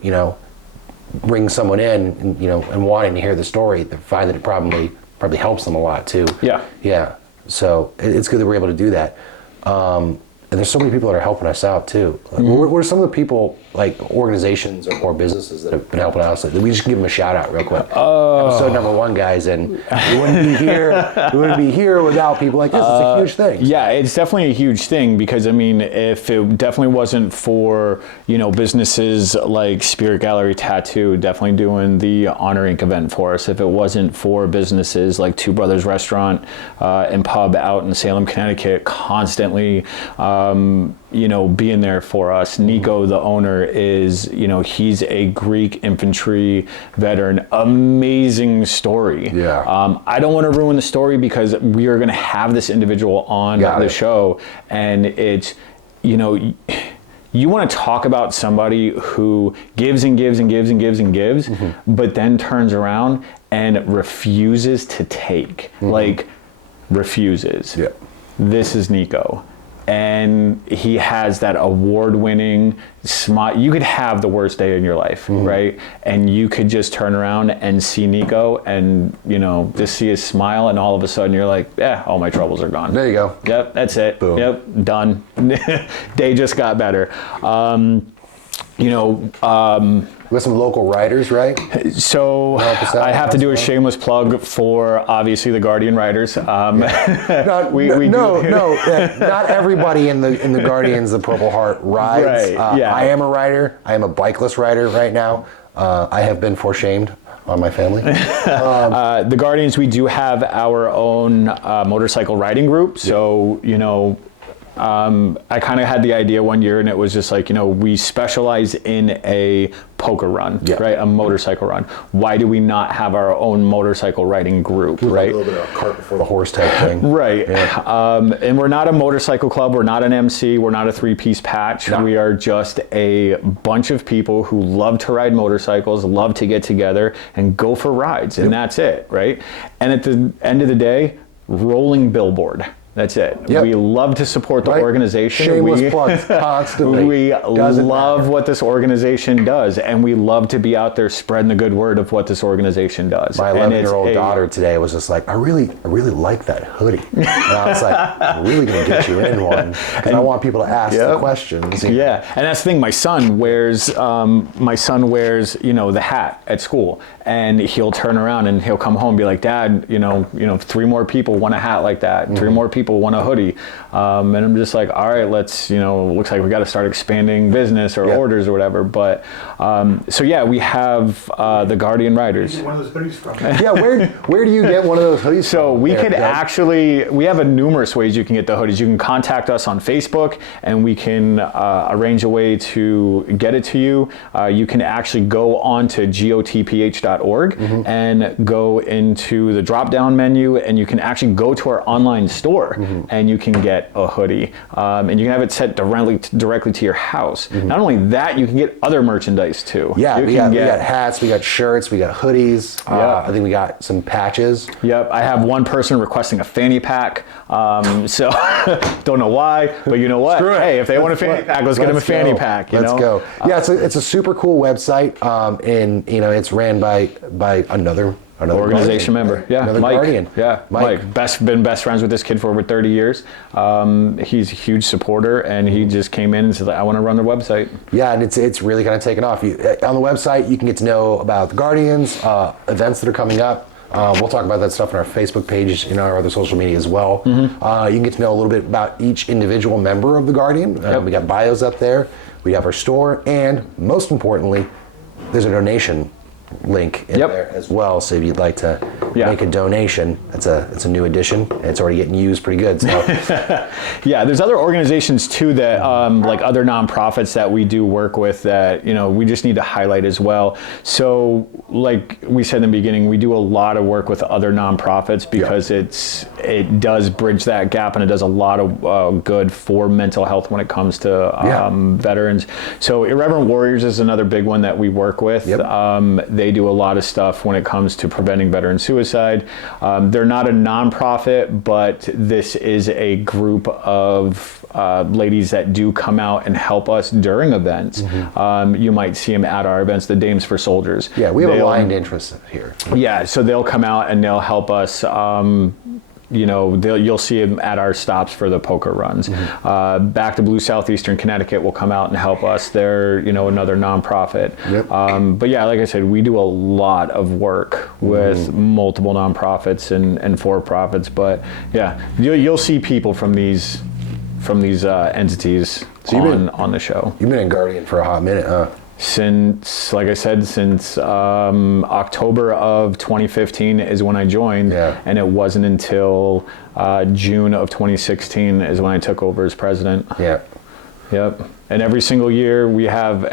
bring someone in and wanting to hear the story, they find that it probably helps them a lot too. Yeah. So it's good that we're able to do that. And there's so many people that are helping us out too. Like, what are some of the people, like organizations or businesses that have been helping us? Like, we just give them a shout out real quick. Episode number 1, guys, and we wouldn't be here. We wouldn't be here without people like this. It's a huge thing. Yeah, it's definitely a huge thing, because I mean, if it definitely wasn't for businesses like Spirit Gallery Tattoo definitely doing the Honor Inc. event for us, if it wasn't for businesses like Two Brothers Restaurant and Pub out in Salem, Connecticut, constantly being there for us. Nico, the owner, is, he's a Greek infantry veteran. Amazing story. I don't want to ruin the story, because we are going to have this individual on the show, and it's, you want to talk about somebody who gives and gives and gives and gives and gives, but then turns around and refuses to take. Like, refuses. This is Nico. And he has that award-winning smile. You could have the worst day in your life, right? And you could just turn around and see Nico and, just see his smile, and all of a sudden you're like, all my troubles are gone. There you go. Yep, that's it. Boom. Yep, done. Day just got better. With some local writers, right? So I have to do a shameless plug for, obviously, the Guardian writers. Not everybody in the Guardians, the Purple Heart rides. Right, I am a rider. I am a bikeless rider right now. I have been for-shamed on my family. The Guardians, we do have our own motorcycle riding group. So, I kind of had the idea one year, and it was just like, we specialize in a poker run, right? A motorcycle run. Why do we not have our own motorcycle riding group, right? A little bit of a cart before the horse type thing. Right. And we're not a motorcycle club. We're not an MC. We're not a 3-piece patch. No. We are just a bunch of people who love to ride motorcycles, love to get together and go for rides. And that's it, right? And at the end of the day, rolling billboard. That's it. Yep. We love to support the Right. organization. Shameless plugs constantly. We Doesn't love matter. what this organization does, and we love to be out there spreading the good word of what this organization does. My And it's 11-year-old a- daughter today was just like, I really like that hoodie. And I was like, I'm really going to get you in one because I want people to ask the Yep. questions. Yeah, and that's the thing. My son wears, the hat at school, and he'll turn around and he'll come home and be like, Dad, 3 more people want a hat like that. 3 more people want a hoodie. And I'm just like, all right, let's, looks like we got to start expanding business or orders or whatever. But so yeah, we have the Guardian Riders. One of those hoodies from. Yeah, where do you get one of those hoodies So from? we There, could Doug? actually, we have numerous ways you can get the hoodies. You can contact us on Facebook, and we can arrange a way to get it to you. You can actually go on to gotph.org and go into the drop-down menu, and you can actually go to our online store, and you can get a hoodie. And you can have it sent directly to your house. Not only that, you can get other merchandise too. Yeah, you we can got hats, we got shirts, we got hoodies. Yeah. I think we got some patches. Yep, I have one person requesting a fanny pack. So don't know why, but you know what? Screw it. Hey, if they want a fanny pack, let's get them a fanny go. pack. Let's go. Yeah, it's a super cool website, and it's ran by another Organization Guardian, member. right? Yeah, Another Mike. Guardian. Yeah, Mike. Been best friends with this kid for over 30 years. He's a huge supporter, and he just came in and said, I want to run their website. Yeah, and it's really kind of taken off. On the website, you can get to know about the Guardians, events that are coming up. We'll talk about that stuff on our Facebook page, our other social media as well. You can get to know a little bit about each individual member of the Guardian. We got bios up there. We have our store, and most importantly, there's a donation link in there as well. So if you'd like to make a donation, it's a new addition. It's already getting used pretty good. So Yeah, there's other organizations too that like other nonprofits that we do work with that we just need to highlight as well. So like we said in the beginning, we do a lot of work with other nonprofits because it does bridge that gap, and it does a lot of good for mental health when it comes to veterans. So Irreverent Warriors is another big one that we work with. They do a lot of stuff when it comes to preventing veteran suicide. They're not a nonprofit, but this is a group of ladies that do come out and help us during events. You might see them at our events, the Dames for Soldiers. yeah, we have aligned interests here. Yeah, so they'll come out and they'll help us. You'll see them at our stops for the poker runs. Back to Blue Southeastern Connecticut will come out and help us. They're another nonprofit. But yeah, like I said, we do a lot of work with multiple nonprofits and for-profits. But yeah, you'll see people from these entities on the show. You've been in Guardian for a hot minute, huh? Since October of 2015 is when I joined, and it wasn't until June of 2016 is when I took over as president. Yep. And every single year we have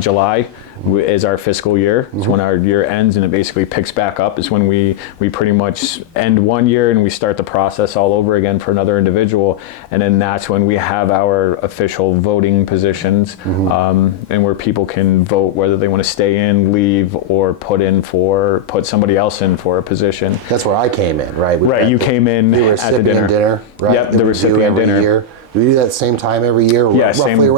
July is our fiscal year. It's when our year ends, and it basically picks back up. Is when we pretty much end one year and we start the process all over again for another individual. And then that's when we have our official voting positions, and where people can vote whether they want to stay in, leave, or put somebody else in for a position. That's where I came in, right? You came in the at the dinner. right? Yep, the recipient dinner. Year. Do we do that same time every year? Yeah, roughly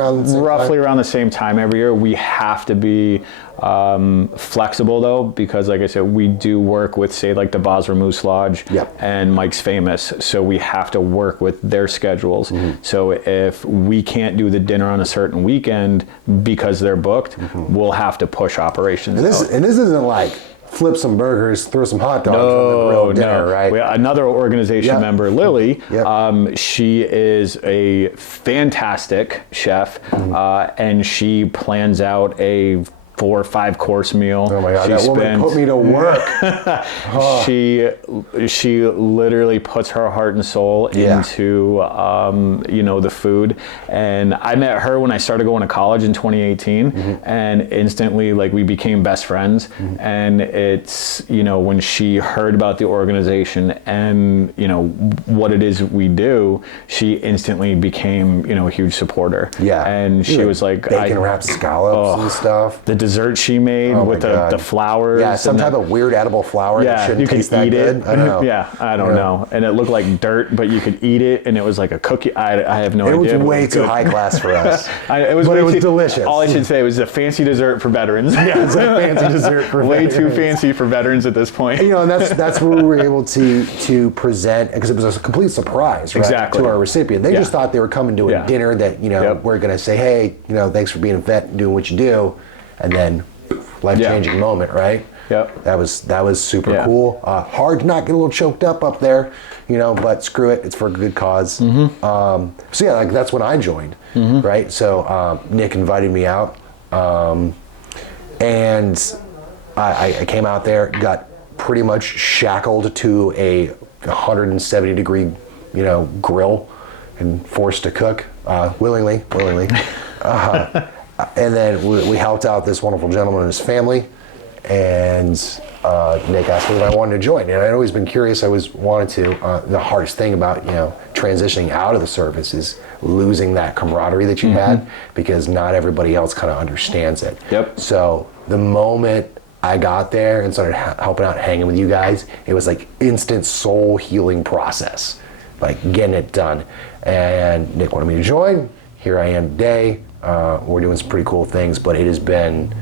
around the same time? every year. We have to be flexible though, because like I said, we do work with, say, like the Basra Moose Lodge and Mike's Famous, so we have to work with their schedules. So if we can't do the dinner on a certain weekend because they're booked, we'll have to push operations. And this isn't like flip some burgers, throw some hot dogs on the grill dinner, right? We have another organization member, Lily. She is a fantastic chef, and she plans out a 4 or 5 course meal. Oh my God, that woman put me to work. She literally puts her heart and soul into the food. And I met her when I started going to college in 2018, and instantly we became best friends. And it's when she heard about the organization and what it is we do, she instantly became a huge supporter. And she was like bacon wrapped scallops and stuff. The dessert she made with the flowers. Yeah, some type of weird edible flour that shouldn't taste that good. I don't know. Yeah, I don't know. And it looked like dirt, but you could eat it, and it was like a cookie. I have no idea. It was way too high class for us. It was delicious. All I should say was a fancy dessert for veterans. Yeah, it's a fancy dessert for way veterans. too fancy for veterans at this point. And that's where we were able to present, because it was a complete surprise, right, exactly. to our recipient. They just thought they were coming to a dinner that we're going to say, hey, thanks for being a vet and doing what you do, and then life-changing moment, right? Yep. That was super cool. Hard to not get a little choked up there, but screw it, it's for a good cause. So yeah, that's when I joined, right? So Nick invited me out, and I came out there, got pretty much shackled to a 170 degree, grill, and forced to cook willingly. And then we helped out this wonderful gentleman and his family, and Nick asked me if I wanted to join. And I'd always been curious. I always wanted to. The hardest thing about transitioning out of the service is losing that camaraderie that you had, because not everybody else kind of understands it. Yep. So the moment I got there and started helping out, hanging with you guys, it was like instant soul healing process, like getting it done. And Nick wanted me to join. Here I am today. We're doing some pretty cool things, but it has been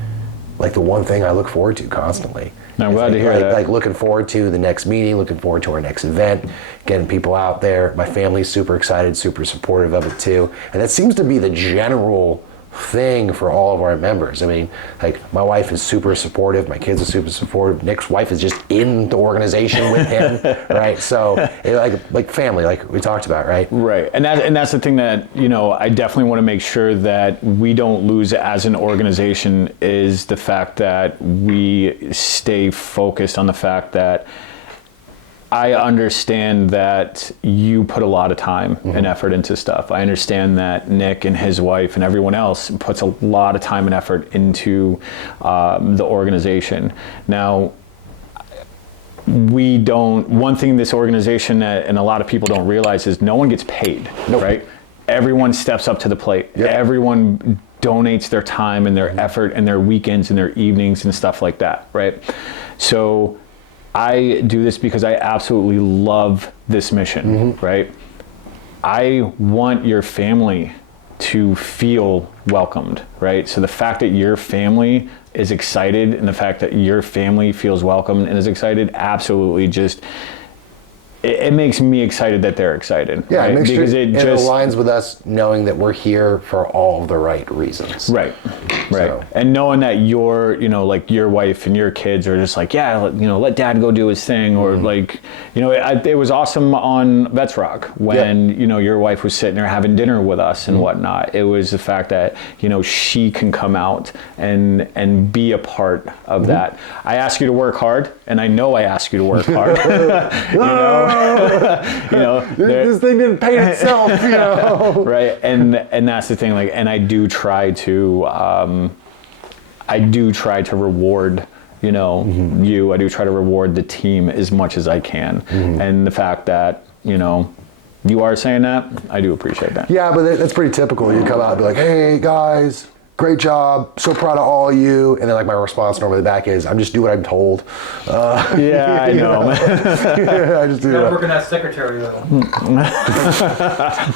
like the one thing I look forward to constantly. I'm glad to hear that. Like looking forward to the next meeting, looking forward to our next event, getting people out there. My family's super excited, super supportive of it too. And that seems to be the general thing for all of our members. I mean, like my wife is super supportive, my kids are super supportive, Nick's wife is just in the organization with him, right? So like family, like we talked about, right? Right, and that's the thing that I definitely want to make sure that we don't lose as an organization, is the fact that we stay focused on the fact that I understand that you put a lot of time and effort into stuff. I understand that Nick and his wife and everyone else puts a lot of time and effort into the organization. Now, one thing this organization and a lot of people don't realize is no one gets paid, right? Everyone steps up to the plate. Yep. Everyone donates their time and their effort and their weekends and their evenings and stuff like that, right? So I do this because I absolutely love this mission, right? I want your family to feel welcomed, right? So the fact that your family is excited and the fact that your family feels welcomed and is excited, absolutely just, it makes me excited that they're excited. Yeah, right? it makes because it aligns with us knowing that we're here for all the right reasons. Right. So. And knowing that your, like your wife and your kids are just like, yeah, let dad go do his thing. Or like, it was awesome on Vets Rock when, your wife was sitting there having dinner with us and whatnot. It was the fact that, she can come out and be a part of that. I ask you to work hard, and I know I ask you to work hard. This thing didn't pay itself, right? And that's the thing. Like, and I do try to reward, you. I do try to reward the team as much as I can. And the fact that you are saying that, I do appreciate that. Yeah, but that's pretty typical. You come out and be like, "Hey guys, great job, so proud of all of you," and then like my response normally back is, "I'm just doing what I'm told." Yeah, I know. I just do. You gotta work on that secretary though.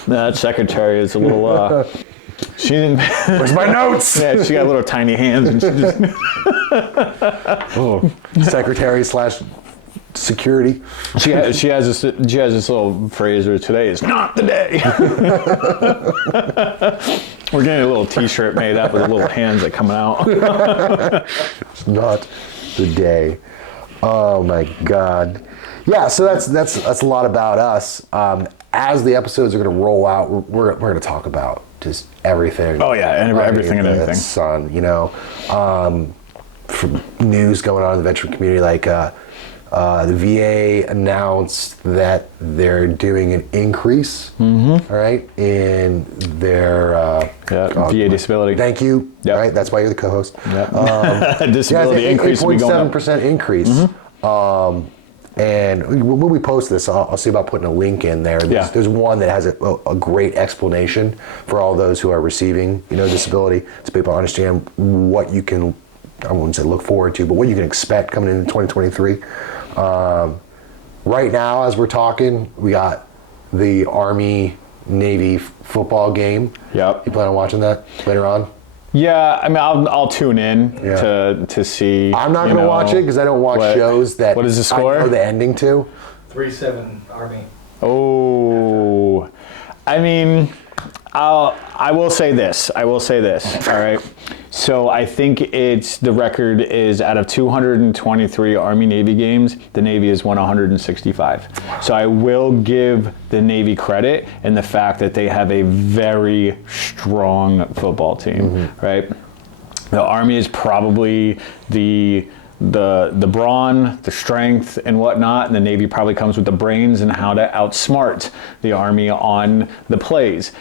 That secretary is a little. She didn't. Where's my notes? Yeah, she got little tiny hands, and she just. Secretary / security. She has this little phrase where today is not the day. We're getting a little T-shirt made up with little hands that coming out. It's not the day. Oh my God. Yeah, so that's a lot about us. As the episodes are going to roll out, we're going to talk about just everything. Oh yeah, and everything and anything. Son, from news going on in the veteran community, like the VA announced that they're doing an increase, all right, in their VA disability. Thank you. Yep. Right, that's why you're the co-host. Yep. Disability increase will be going up. 8.7% increase. And when we post this, I'll see about putting a link in there. There's one that has a great explanation for all those who are receiving, disability, so people understand what you can I wouldn't say look forward to, but what you can expect coming into 2023. Right now, as we're talking, we got the Army-Navy football game. Yep. You plan on watching that later on? Yeah, I mean, I'll tune in to see. I'm not going to watch it because I don't watch shows that what is the score? I know the ending to. 3-7 Army. Oh, I mean, I will say this. All right. So I think the record is out of 223 Army-Navy games, the Navy has won 165. So I will give the Navy credit in the fact that they have a very strong football team, right? The Army is probably the brawn, the strength, and whatnot, and the Navy probably comes with the brains and how to outsmart the Army on the plays.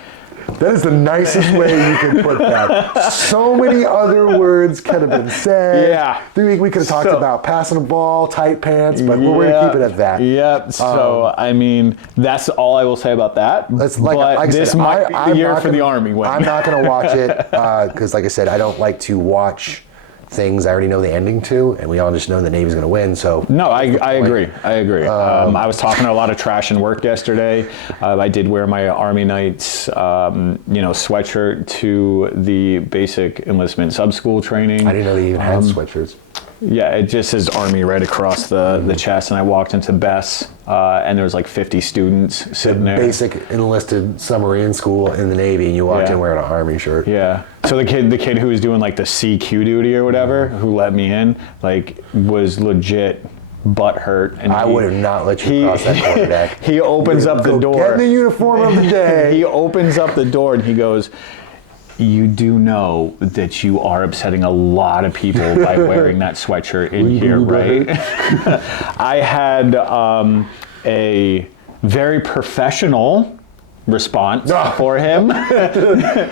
That is the nicest way you can put that. So many other words could have been said. Yeah. We could have talked about passing the ball, tight pants, but we're going to keep it at that. Yep. So, I mean, that's all I will say about that. This might be the year for the Army win. I'm not going to watch it because, like I said, I don't like to watch things I already know the ending to, and we all just know the Navy's going to win. So no, I agree. I was talking to a lot of trash in work yesterday. I did wear my Army Knights, sweatshirt to the basic enlistment sub-school training. I didn't know they even had sweatshirts. Yeah, it just says Army right across the chest, and I walked into Bess, and there was like 50 students sitting there. Basic enlisted submarine school in the Navy, and you walked in wearing an Army shirt. Yeah. So the kid who was doing like the CQ duty or whatever, who let me in, like was legit butt hurt. And I would have not let you cross that quarterdeck. He opens up the door. Get in the uniform of the day. He opens up the door and he goes, "You do know that you are upsetting a lot of people by wearing that sweatshirt in here, right?" I had a very professional response for him.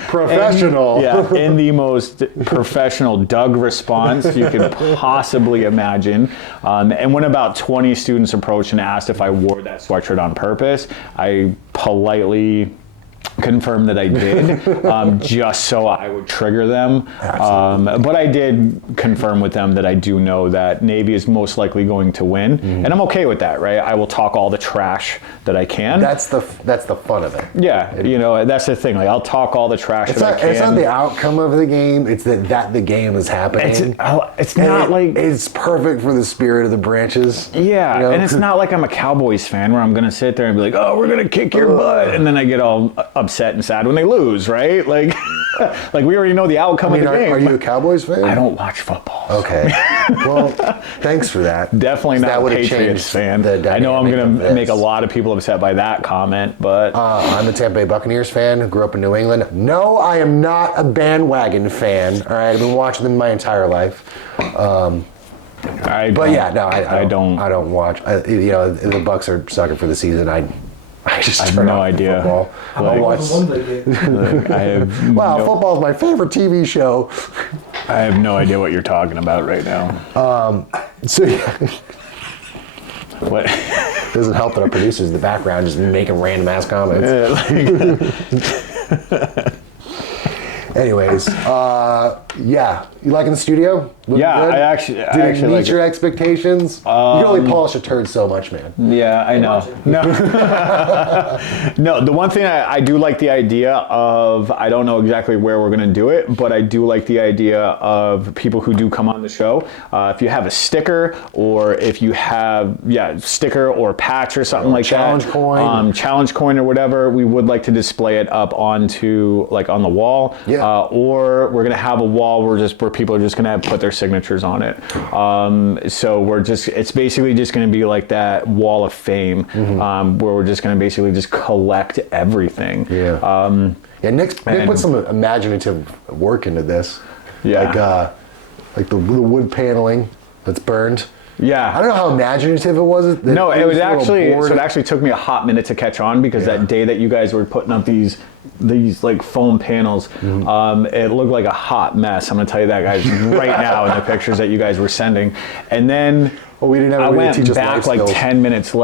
Professional. In the most professional Doug response you could possibly imagine. And when about 20 students approached and asked if I wore that sweatshirt on purpose, I politely confirmed that I did, just so I would trigger them. But I did confirm with them that I do know that Navy is most likely going to win, and I'm okay with that, right? I will talk all the trash that I can. That's the fun of it. Yeah, that's the thing. Like I'll talk all the trash that I can. It's not the outcome of the game. It's that the game is happening. It's not like it's perfect for the spirit of the branches. Yeah, and it's not like I'm a Cowboys fan where I'm gonna sit there and be like, "Oh, we're gonna kick your butt," and then I get all upset and sad when they lose, right? Like, like we already know the outcome of the game. Are you a Cowboys fan? I don't watch football. Okay. Well, thanks for that. Definitely not a Patriots fan. I know I'm going to make a lot of people upset by that comment, but... I'm a Tampa Bay Buccaneers fan who grew up in New England. No, I am not a bandwagon fan. All right, I've been watching them my entire life. I don't watch. The Bucs are sucking for the season. I have no idea. Football. Football's my favorite TV show. I have no idea what you're talking about right now. What? Doesn't help that our producers in the background just making random ass comments. Anyways, you liking the studio? Looking good? I actually Did it meet like your expectations? You can only polish a turd so much, man. Yeah, I know. No, no. The one thing I do like the idea of, I don't know exactly where we're going to do it, but I do like the idea of people who do come on the show. If you have a sticker, or if you have sticker or patch or something like challenge that, challenge coin or whatever, we would like to display it up on the wall. Yeah. Or we're going to have a wall where people are just going to put their signatures on it. So it's basically just going to be like that wall of fame, where we're just going to basically just collect everything. Yeah. Nick put some imaginative work into this. Yeah. Like the wood paneling that's burned. Yeah. I don't know how imaginative it was. It actually took me a hot minute to catch on, because that day that you guys were putting up these like foam panels, it looked like a hot mess. I'm gonna tell you that, guys, right now, in the pictures that you guys were sending. And then we didn't have I anybody to went teach us back life like skills. 10 minutes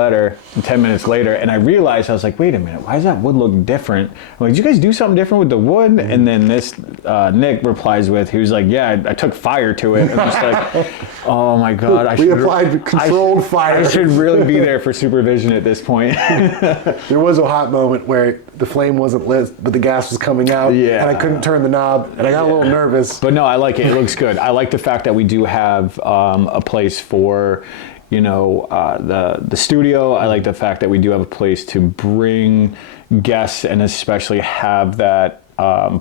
later, and I realized, I was like, wait a minute, why does that wood look different? I'm like, did you guys do something different with the wood? And then this Nick replies with, he was like, yeah, I took fire to it. I'm just like, oh my God. We applied controlled fire. I should really be there for supervision at this point. There was a hot moment where the flame wasn't lit, but the gas was coming out, Yeah. and I couldn't turn the knob, and I got a little nervous. But no, I like it. It looks good. I like the fact that we do have a place for, the studio. I like the fact that we do have a place to bring guests, and especially have that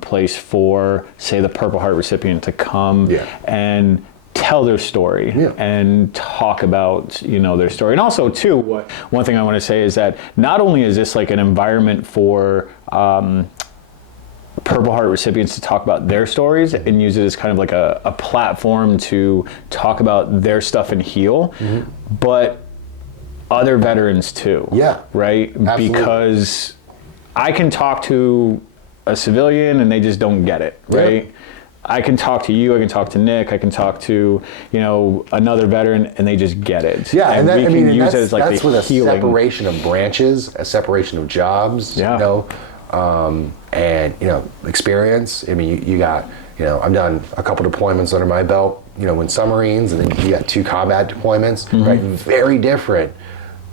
place for, say, the Purple Heart recipient to come and tell their story and talk about their story. And also too, one thing I want to say is that not only is this like an environment for Purple Heart recipients to talk about their stories and use it as kind of like a platform to talk about their stuff and heal, but other veterans too. Yeah. Right? Absolutely. Because I can talk to a civilian and they just don't get it, right? Yeah. I can talk to you, I can talk to Nick, I can talk to, another veteran, and they just get it. Yeah, and that, we I can mean, use that's, it as like that's the with healing. a separation of branches, a separation of jobs, and experience. I mean, you got, I've done a couple deployments under my belt, in submarines, and then you got 2 combat deployments, right? Very different,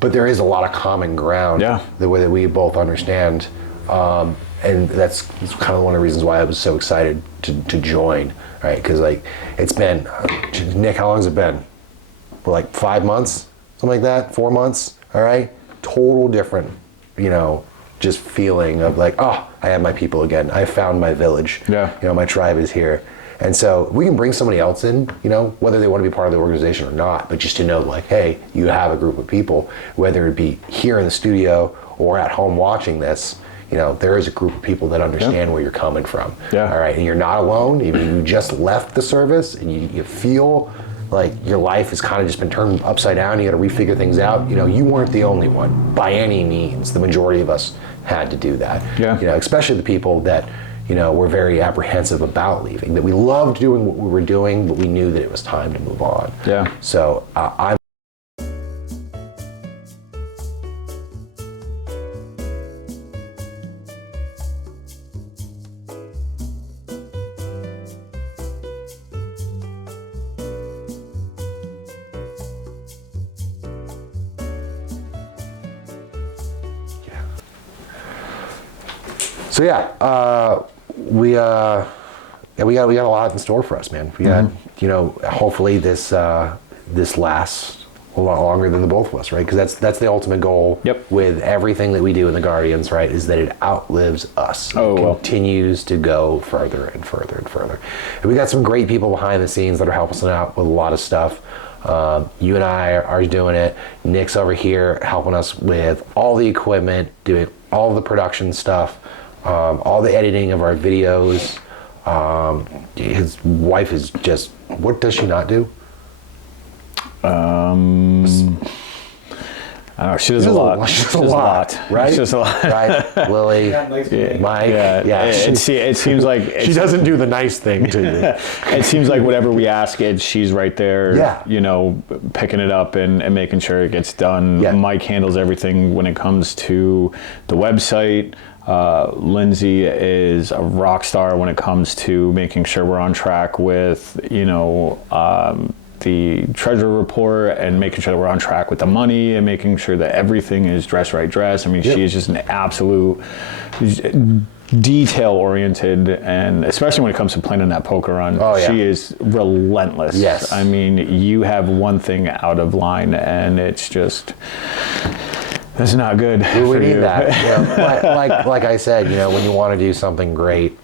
but there is a lot of common ground. Yeah. The way that we both understand, and that's kind of one of the reasons why I was so excited to join, right? Because it's been, Nick, how long has it been? Like 5 months, something like that, 4 months. All right, total different, just feeling of like, oh, I have my people again. I found my village. Yeah. My tribe is here. And so we can bring somebody else in, whether they want to be part of the organization or not, but just to know like, hey, you have a group of people, whether it be here in the studio or at home watching this, there is a group of people that understand where you're coming from. Yeah. All right. And you're not alone. Even you just left the service and you feel like your life has kind of just been turned upside down. You got to refigure things out. You weren't the only one by any means. The majority of us had to do that. Yeah. Especially the people that, were very apprehensive about leaving, that we loved doing what we were doing, but we knew that it was time to move on. Yeah. So I'm So we got a lot in store for us, man. We got hopefully this lasts a lot longer than the both of us, right? Because that's the ultimate goal. Yep. With everything that we do in the Guardians, right? Is that it outlives us. Oh, it well. continues to go further and further and further. And we got some great people behind the scenes that are helping us out with a lot of stuff. You and I are doing it. Nick's over here helping us with all the equipment, doing all the production stuff. All the editing of our videos. His wife is just, what does she not do? I don't know, she does a lot. She does a lot, right? She does a lot. Right, Lily, Mike. It seems like She doesn't do the nice thing to you. it seems like whatever we ask it, she's right there. Yeah. Picking it up and making sure it gets done. Yeah. Mike handles everything when it comes to the website. Lindsay is a rock star when it comes to making sure we're on track with, the treasury report and making sure that we're on track with the money and making sure that everything is dress right dress. I mean, she is just an absolute detail oriented, and especially when it comes to planning that poker run, she is relentless. Yes. I mean, you have one thing out of line and it's just, that's not good. We need that. Like I said, when you want to do something great,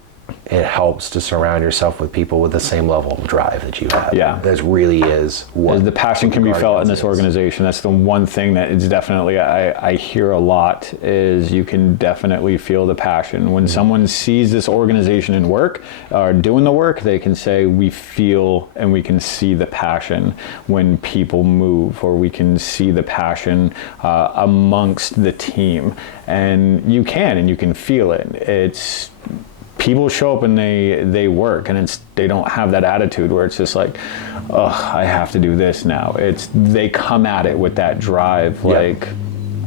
it helps to surround yourself with people with the same level of drive that you have. Yeah. That really is what the passion can be felt in this is. organization. That's the one thing that is definitely, I hear a lot, is you can definitely feel the passion. When someone sees this organization in work, or doing the work, they can say, we feel and we can see the passion when people move, or we can see the passion amongst the team. And you can feel it. people show up and they work, and they don't have that attitude where it's just like, oh, I have to do this now. They come at it with that drive, like,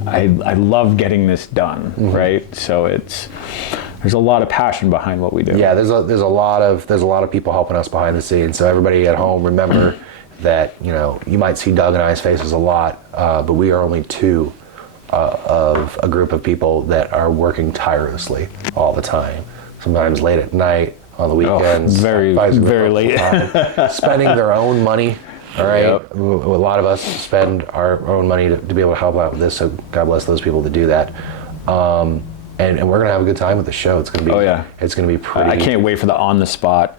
I love getting this done, right? So there's a lot of passion behind what we do. Yeah, there's a lot of people helping us behind the scenes. So everybody at home, remember that you might see Doug and I's faces a lot, but we are only two of a group of people that are working tirelessly all the time. Sometimes late at night, on the weekends, very late, spending their own money. All right, Yep. A lot of us spend our own money to be able to help out with this. So God bless those people that do that. And we're gonna have a good time with the show. It's gonna be it's gonna be pretty. I can't wait for the on the spot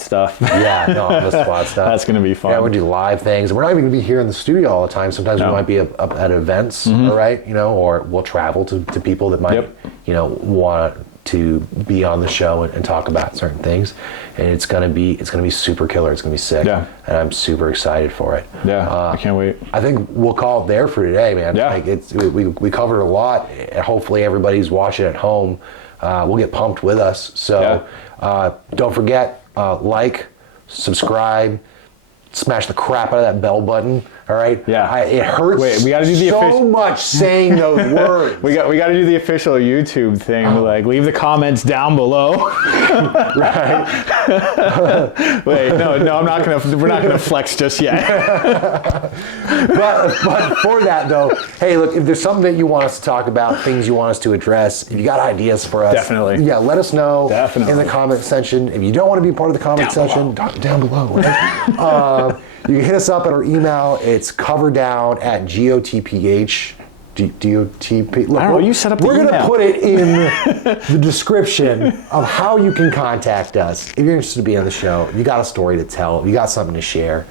stuff. Yeah, no, on the spot stuff. That's gonna be fun. Yeah, we'll do live things. We're not even gonna be here in the studio all the time. Sometimes we might be up at events, all right, or we'll travel to people that might, want to be on the show and talk about certain things. And it's gonna be super killer. It's gonna be sick. Yeah. And I'm super excited for it. Yeah, I can't wait. I think we'll call it there for today, man. Yeah. Like we covered a lot. Hopefully everybody's watching at home will get pumped with us. So don't forget, like, subscribe, smash the crap out of that bell button. All right. Yeah. It hurts. Wait, we got to do the so much saying those words. We got to do the official YouTube thing. Like, leave the comments down below. Right. Wait, no, I'm not gonna. We're not gonna flex just yet. but for that though, hey, look, if there's something that you want us to talk about, things you want us to address, if you got ideas for us, Definitely. Yeah, let us know. Definitely. In the comment section. If you don't want to be part of the comment section, down below. Right? You can hit us up at our email. It's coverdown.gotph. DOTP. Look, I don't know. You set up the We're email. going to put it in the description of how you can contact us. If you're interested to be on the show, if you got a story to tell, if you got something to share,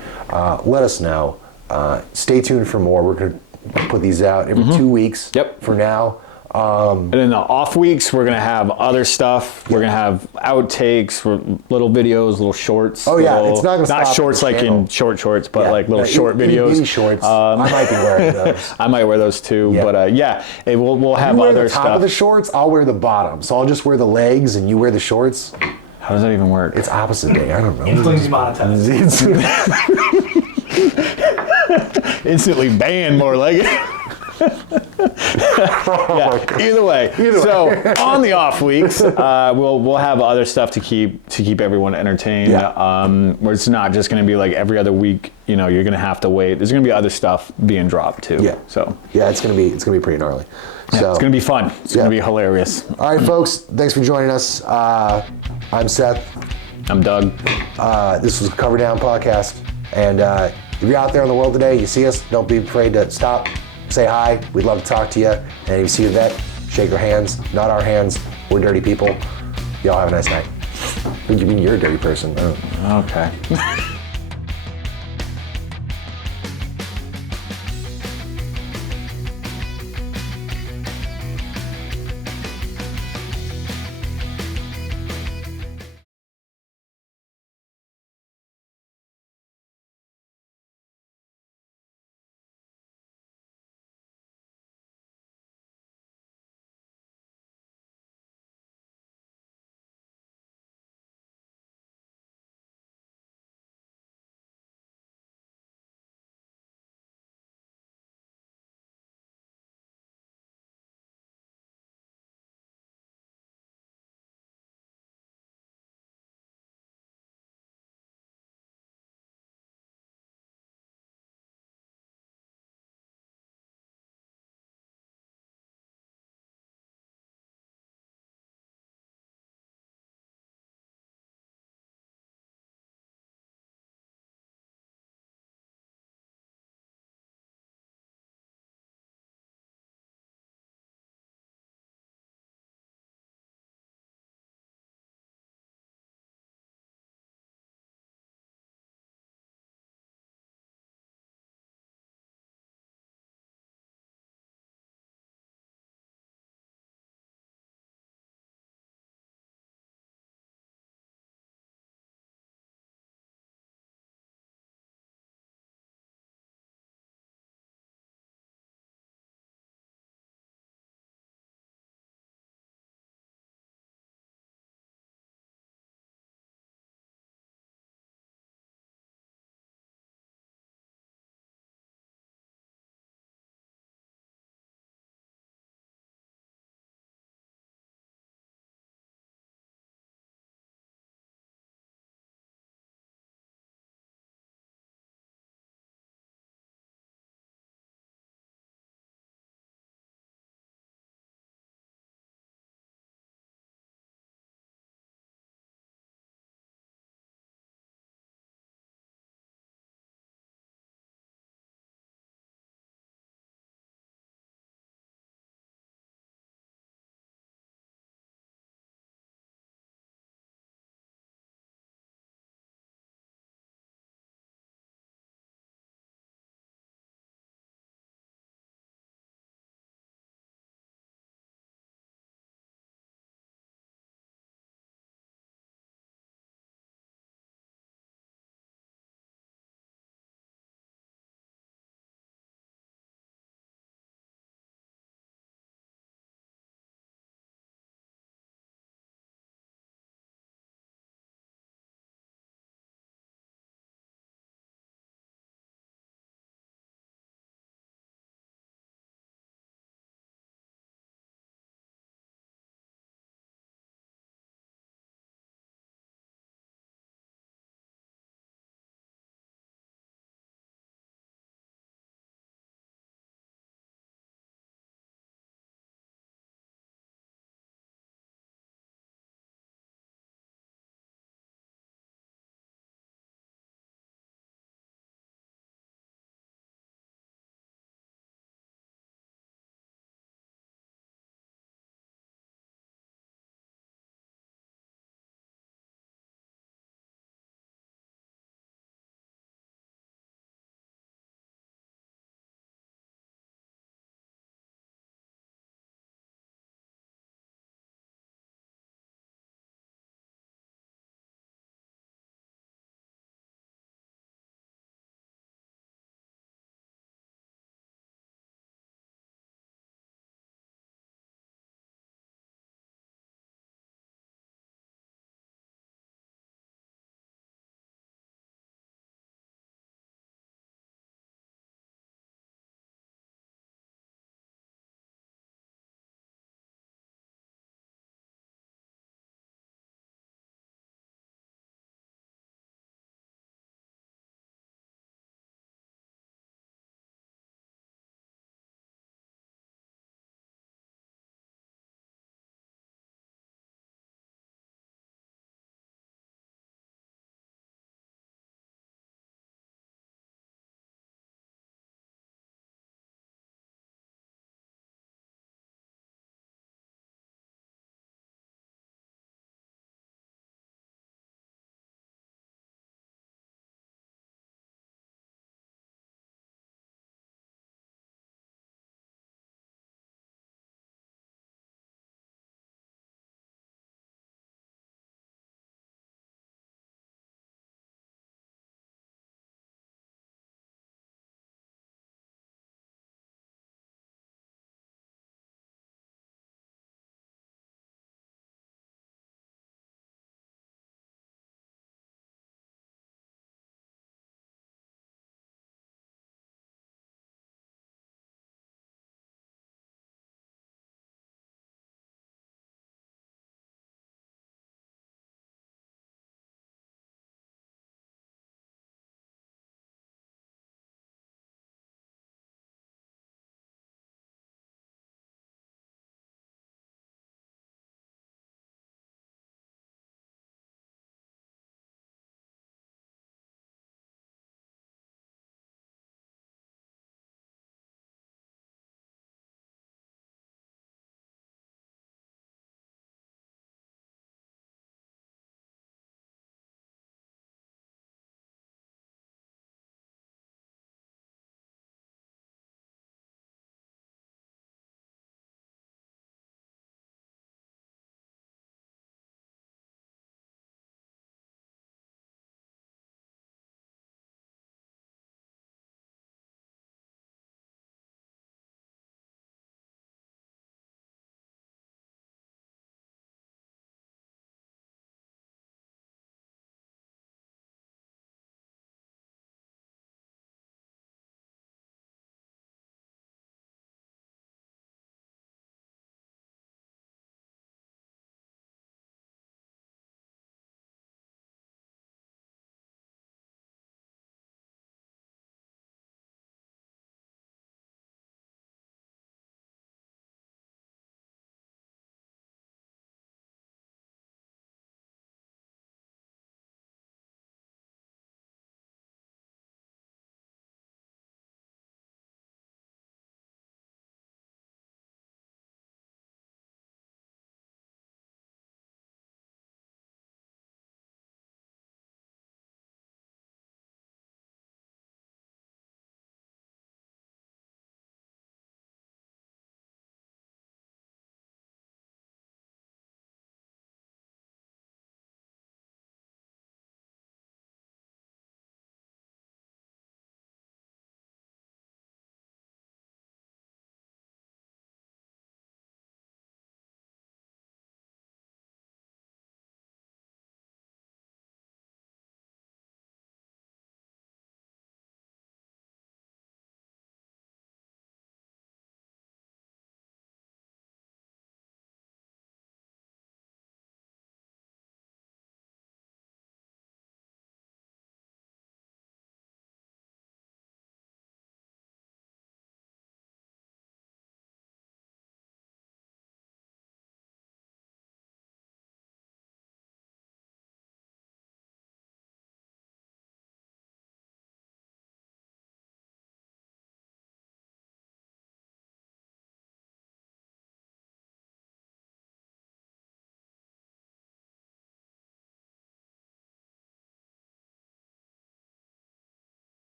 let us know. Stay tuned for more. We're going to put these out every 2 weeks. Yep. For now. And in the off weeks, we're gonna have other stuff. We're gonna have outtakes, little videos, little shorts. Oh yeah, it's not gonna stop. Not shorts like in shorts, but like little short videos. Baby shorts. I might be wearing those. I might wear those too. Yeah. But we'll have you wear other the top stuff. of the shorts. I'll wear the bottom. So I'll just wear the legs, and you wear the shorts. How does that even work? It's opposite day. I don't know. Influence monetized. Instantly banned, more like it. Either way. So on the off weeks, we'll have other stuff to keep everyone entertained. Where it's not just going to be like every other week. You're going to have to wait. There's going to be other stuff being dropped too. Yeah. So it's going to be pretty gnarly. So it's going to be fun. It's going to be hilarious. All right, folks. Thanks for joining us. I'm Seth. I'm Doug. This was the Cover Down podcast. And if you're out there in the world today, you see us, don't be afraid to stop. Say hi. We'd love to talk to you. And if you see a vet, shake our hands. Not our hands. We're dirty people. Y'all have a nice night. What do you mean you're a dirty person? Okay.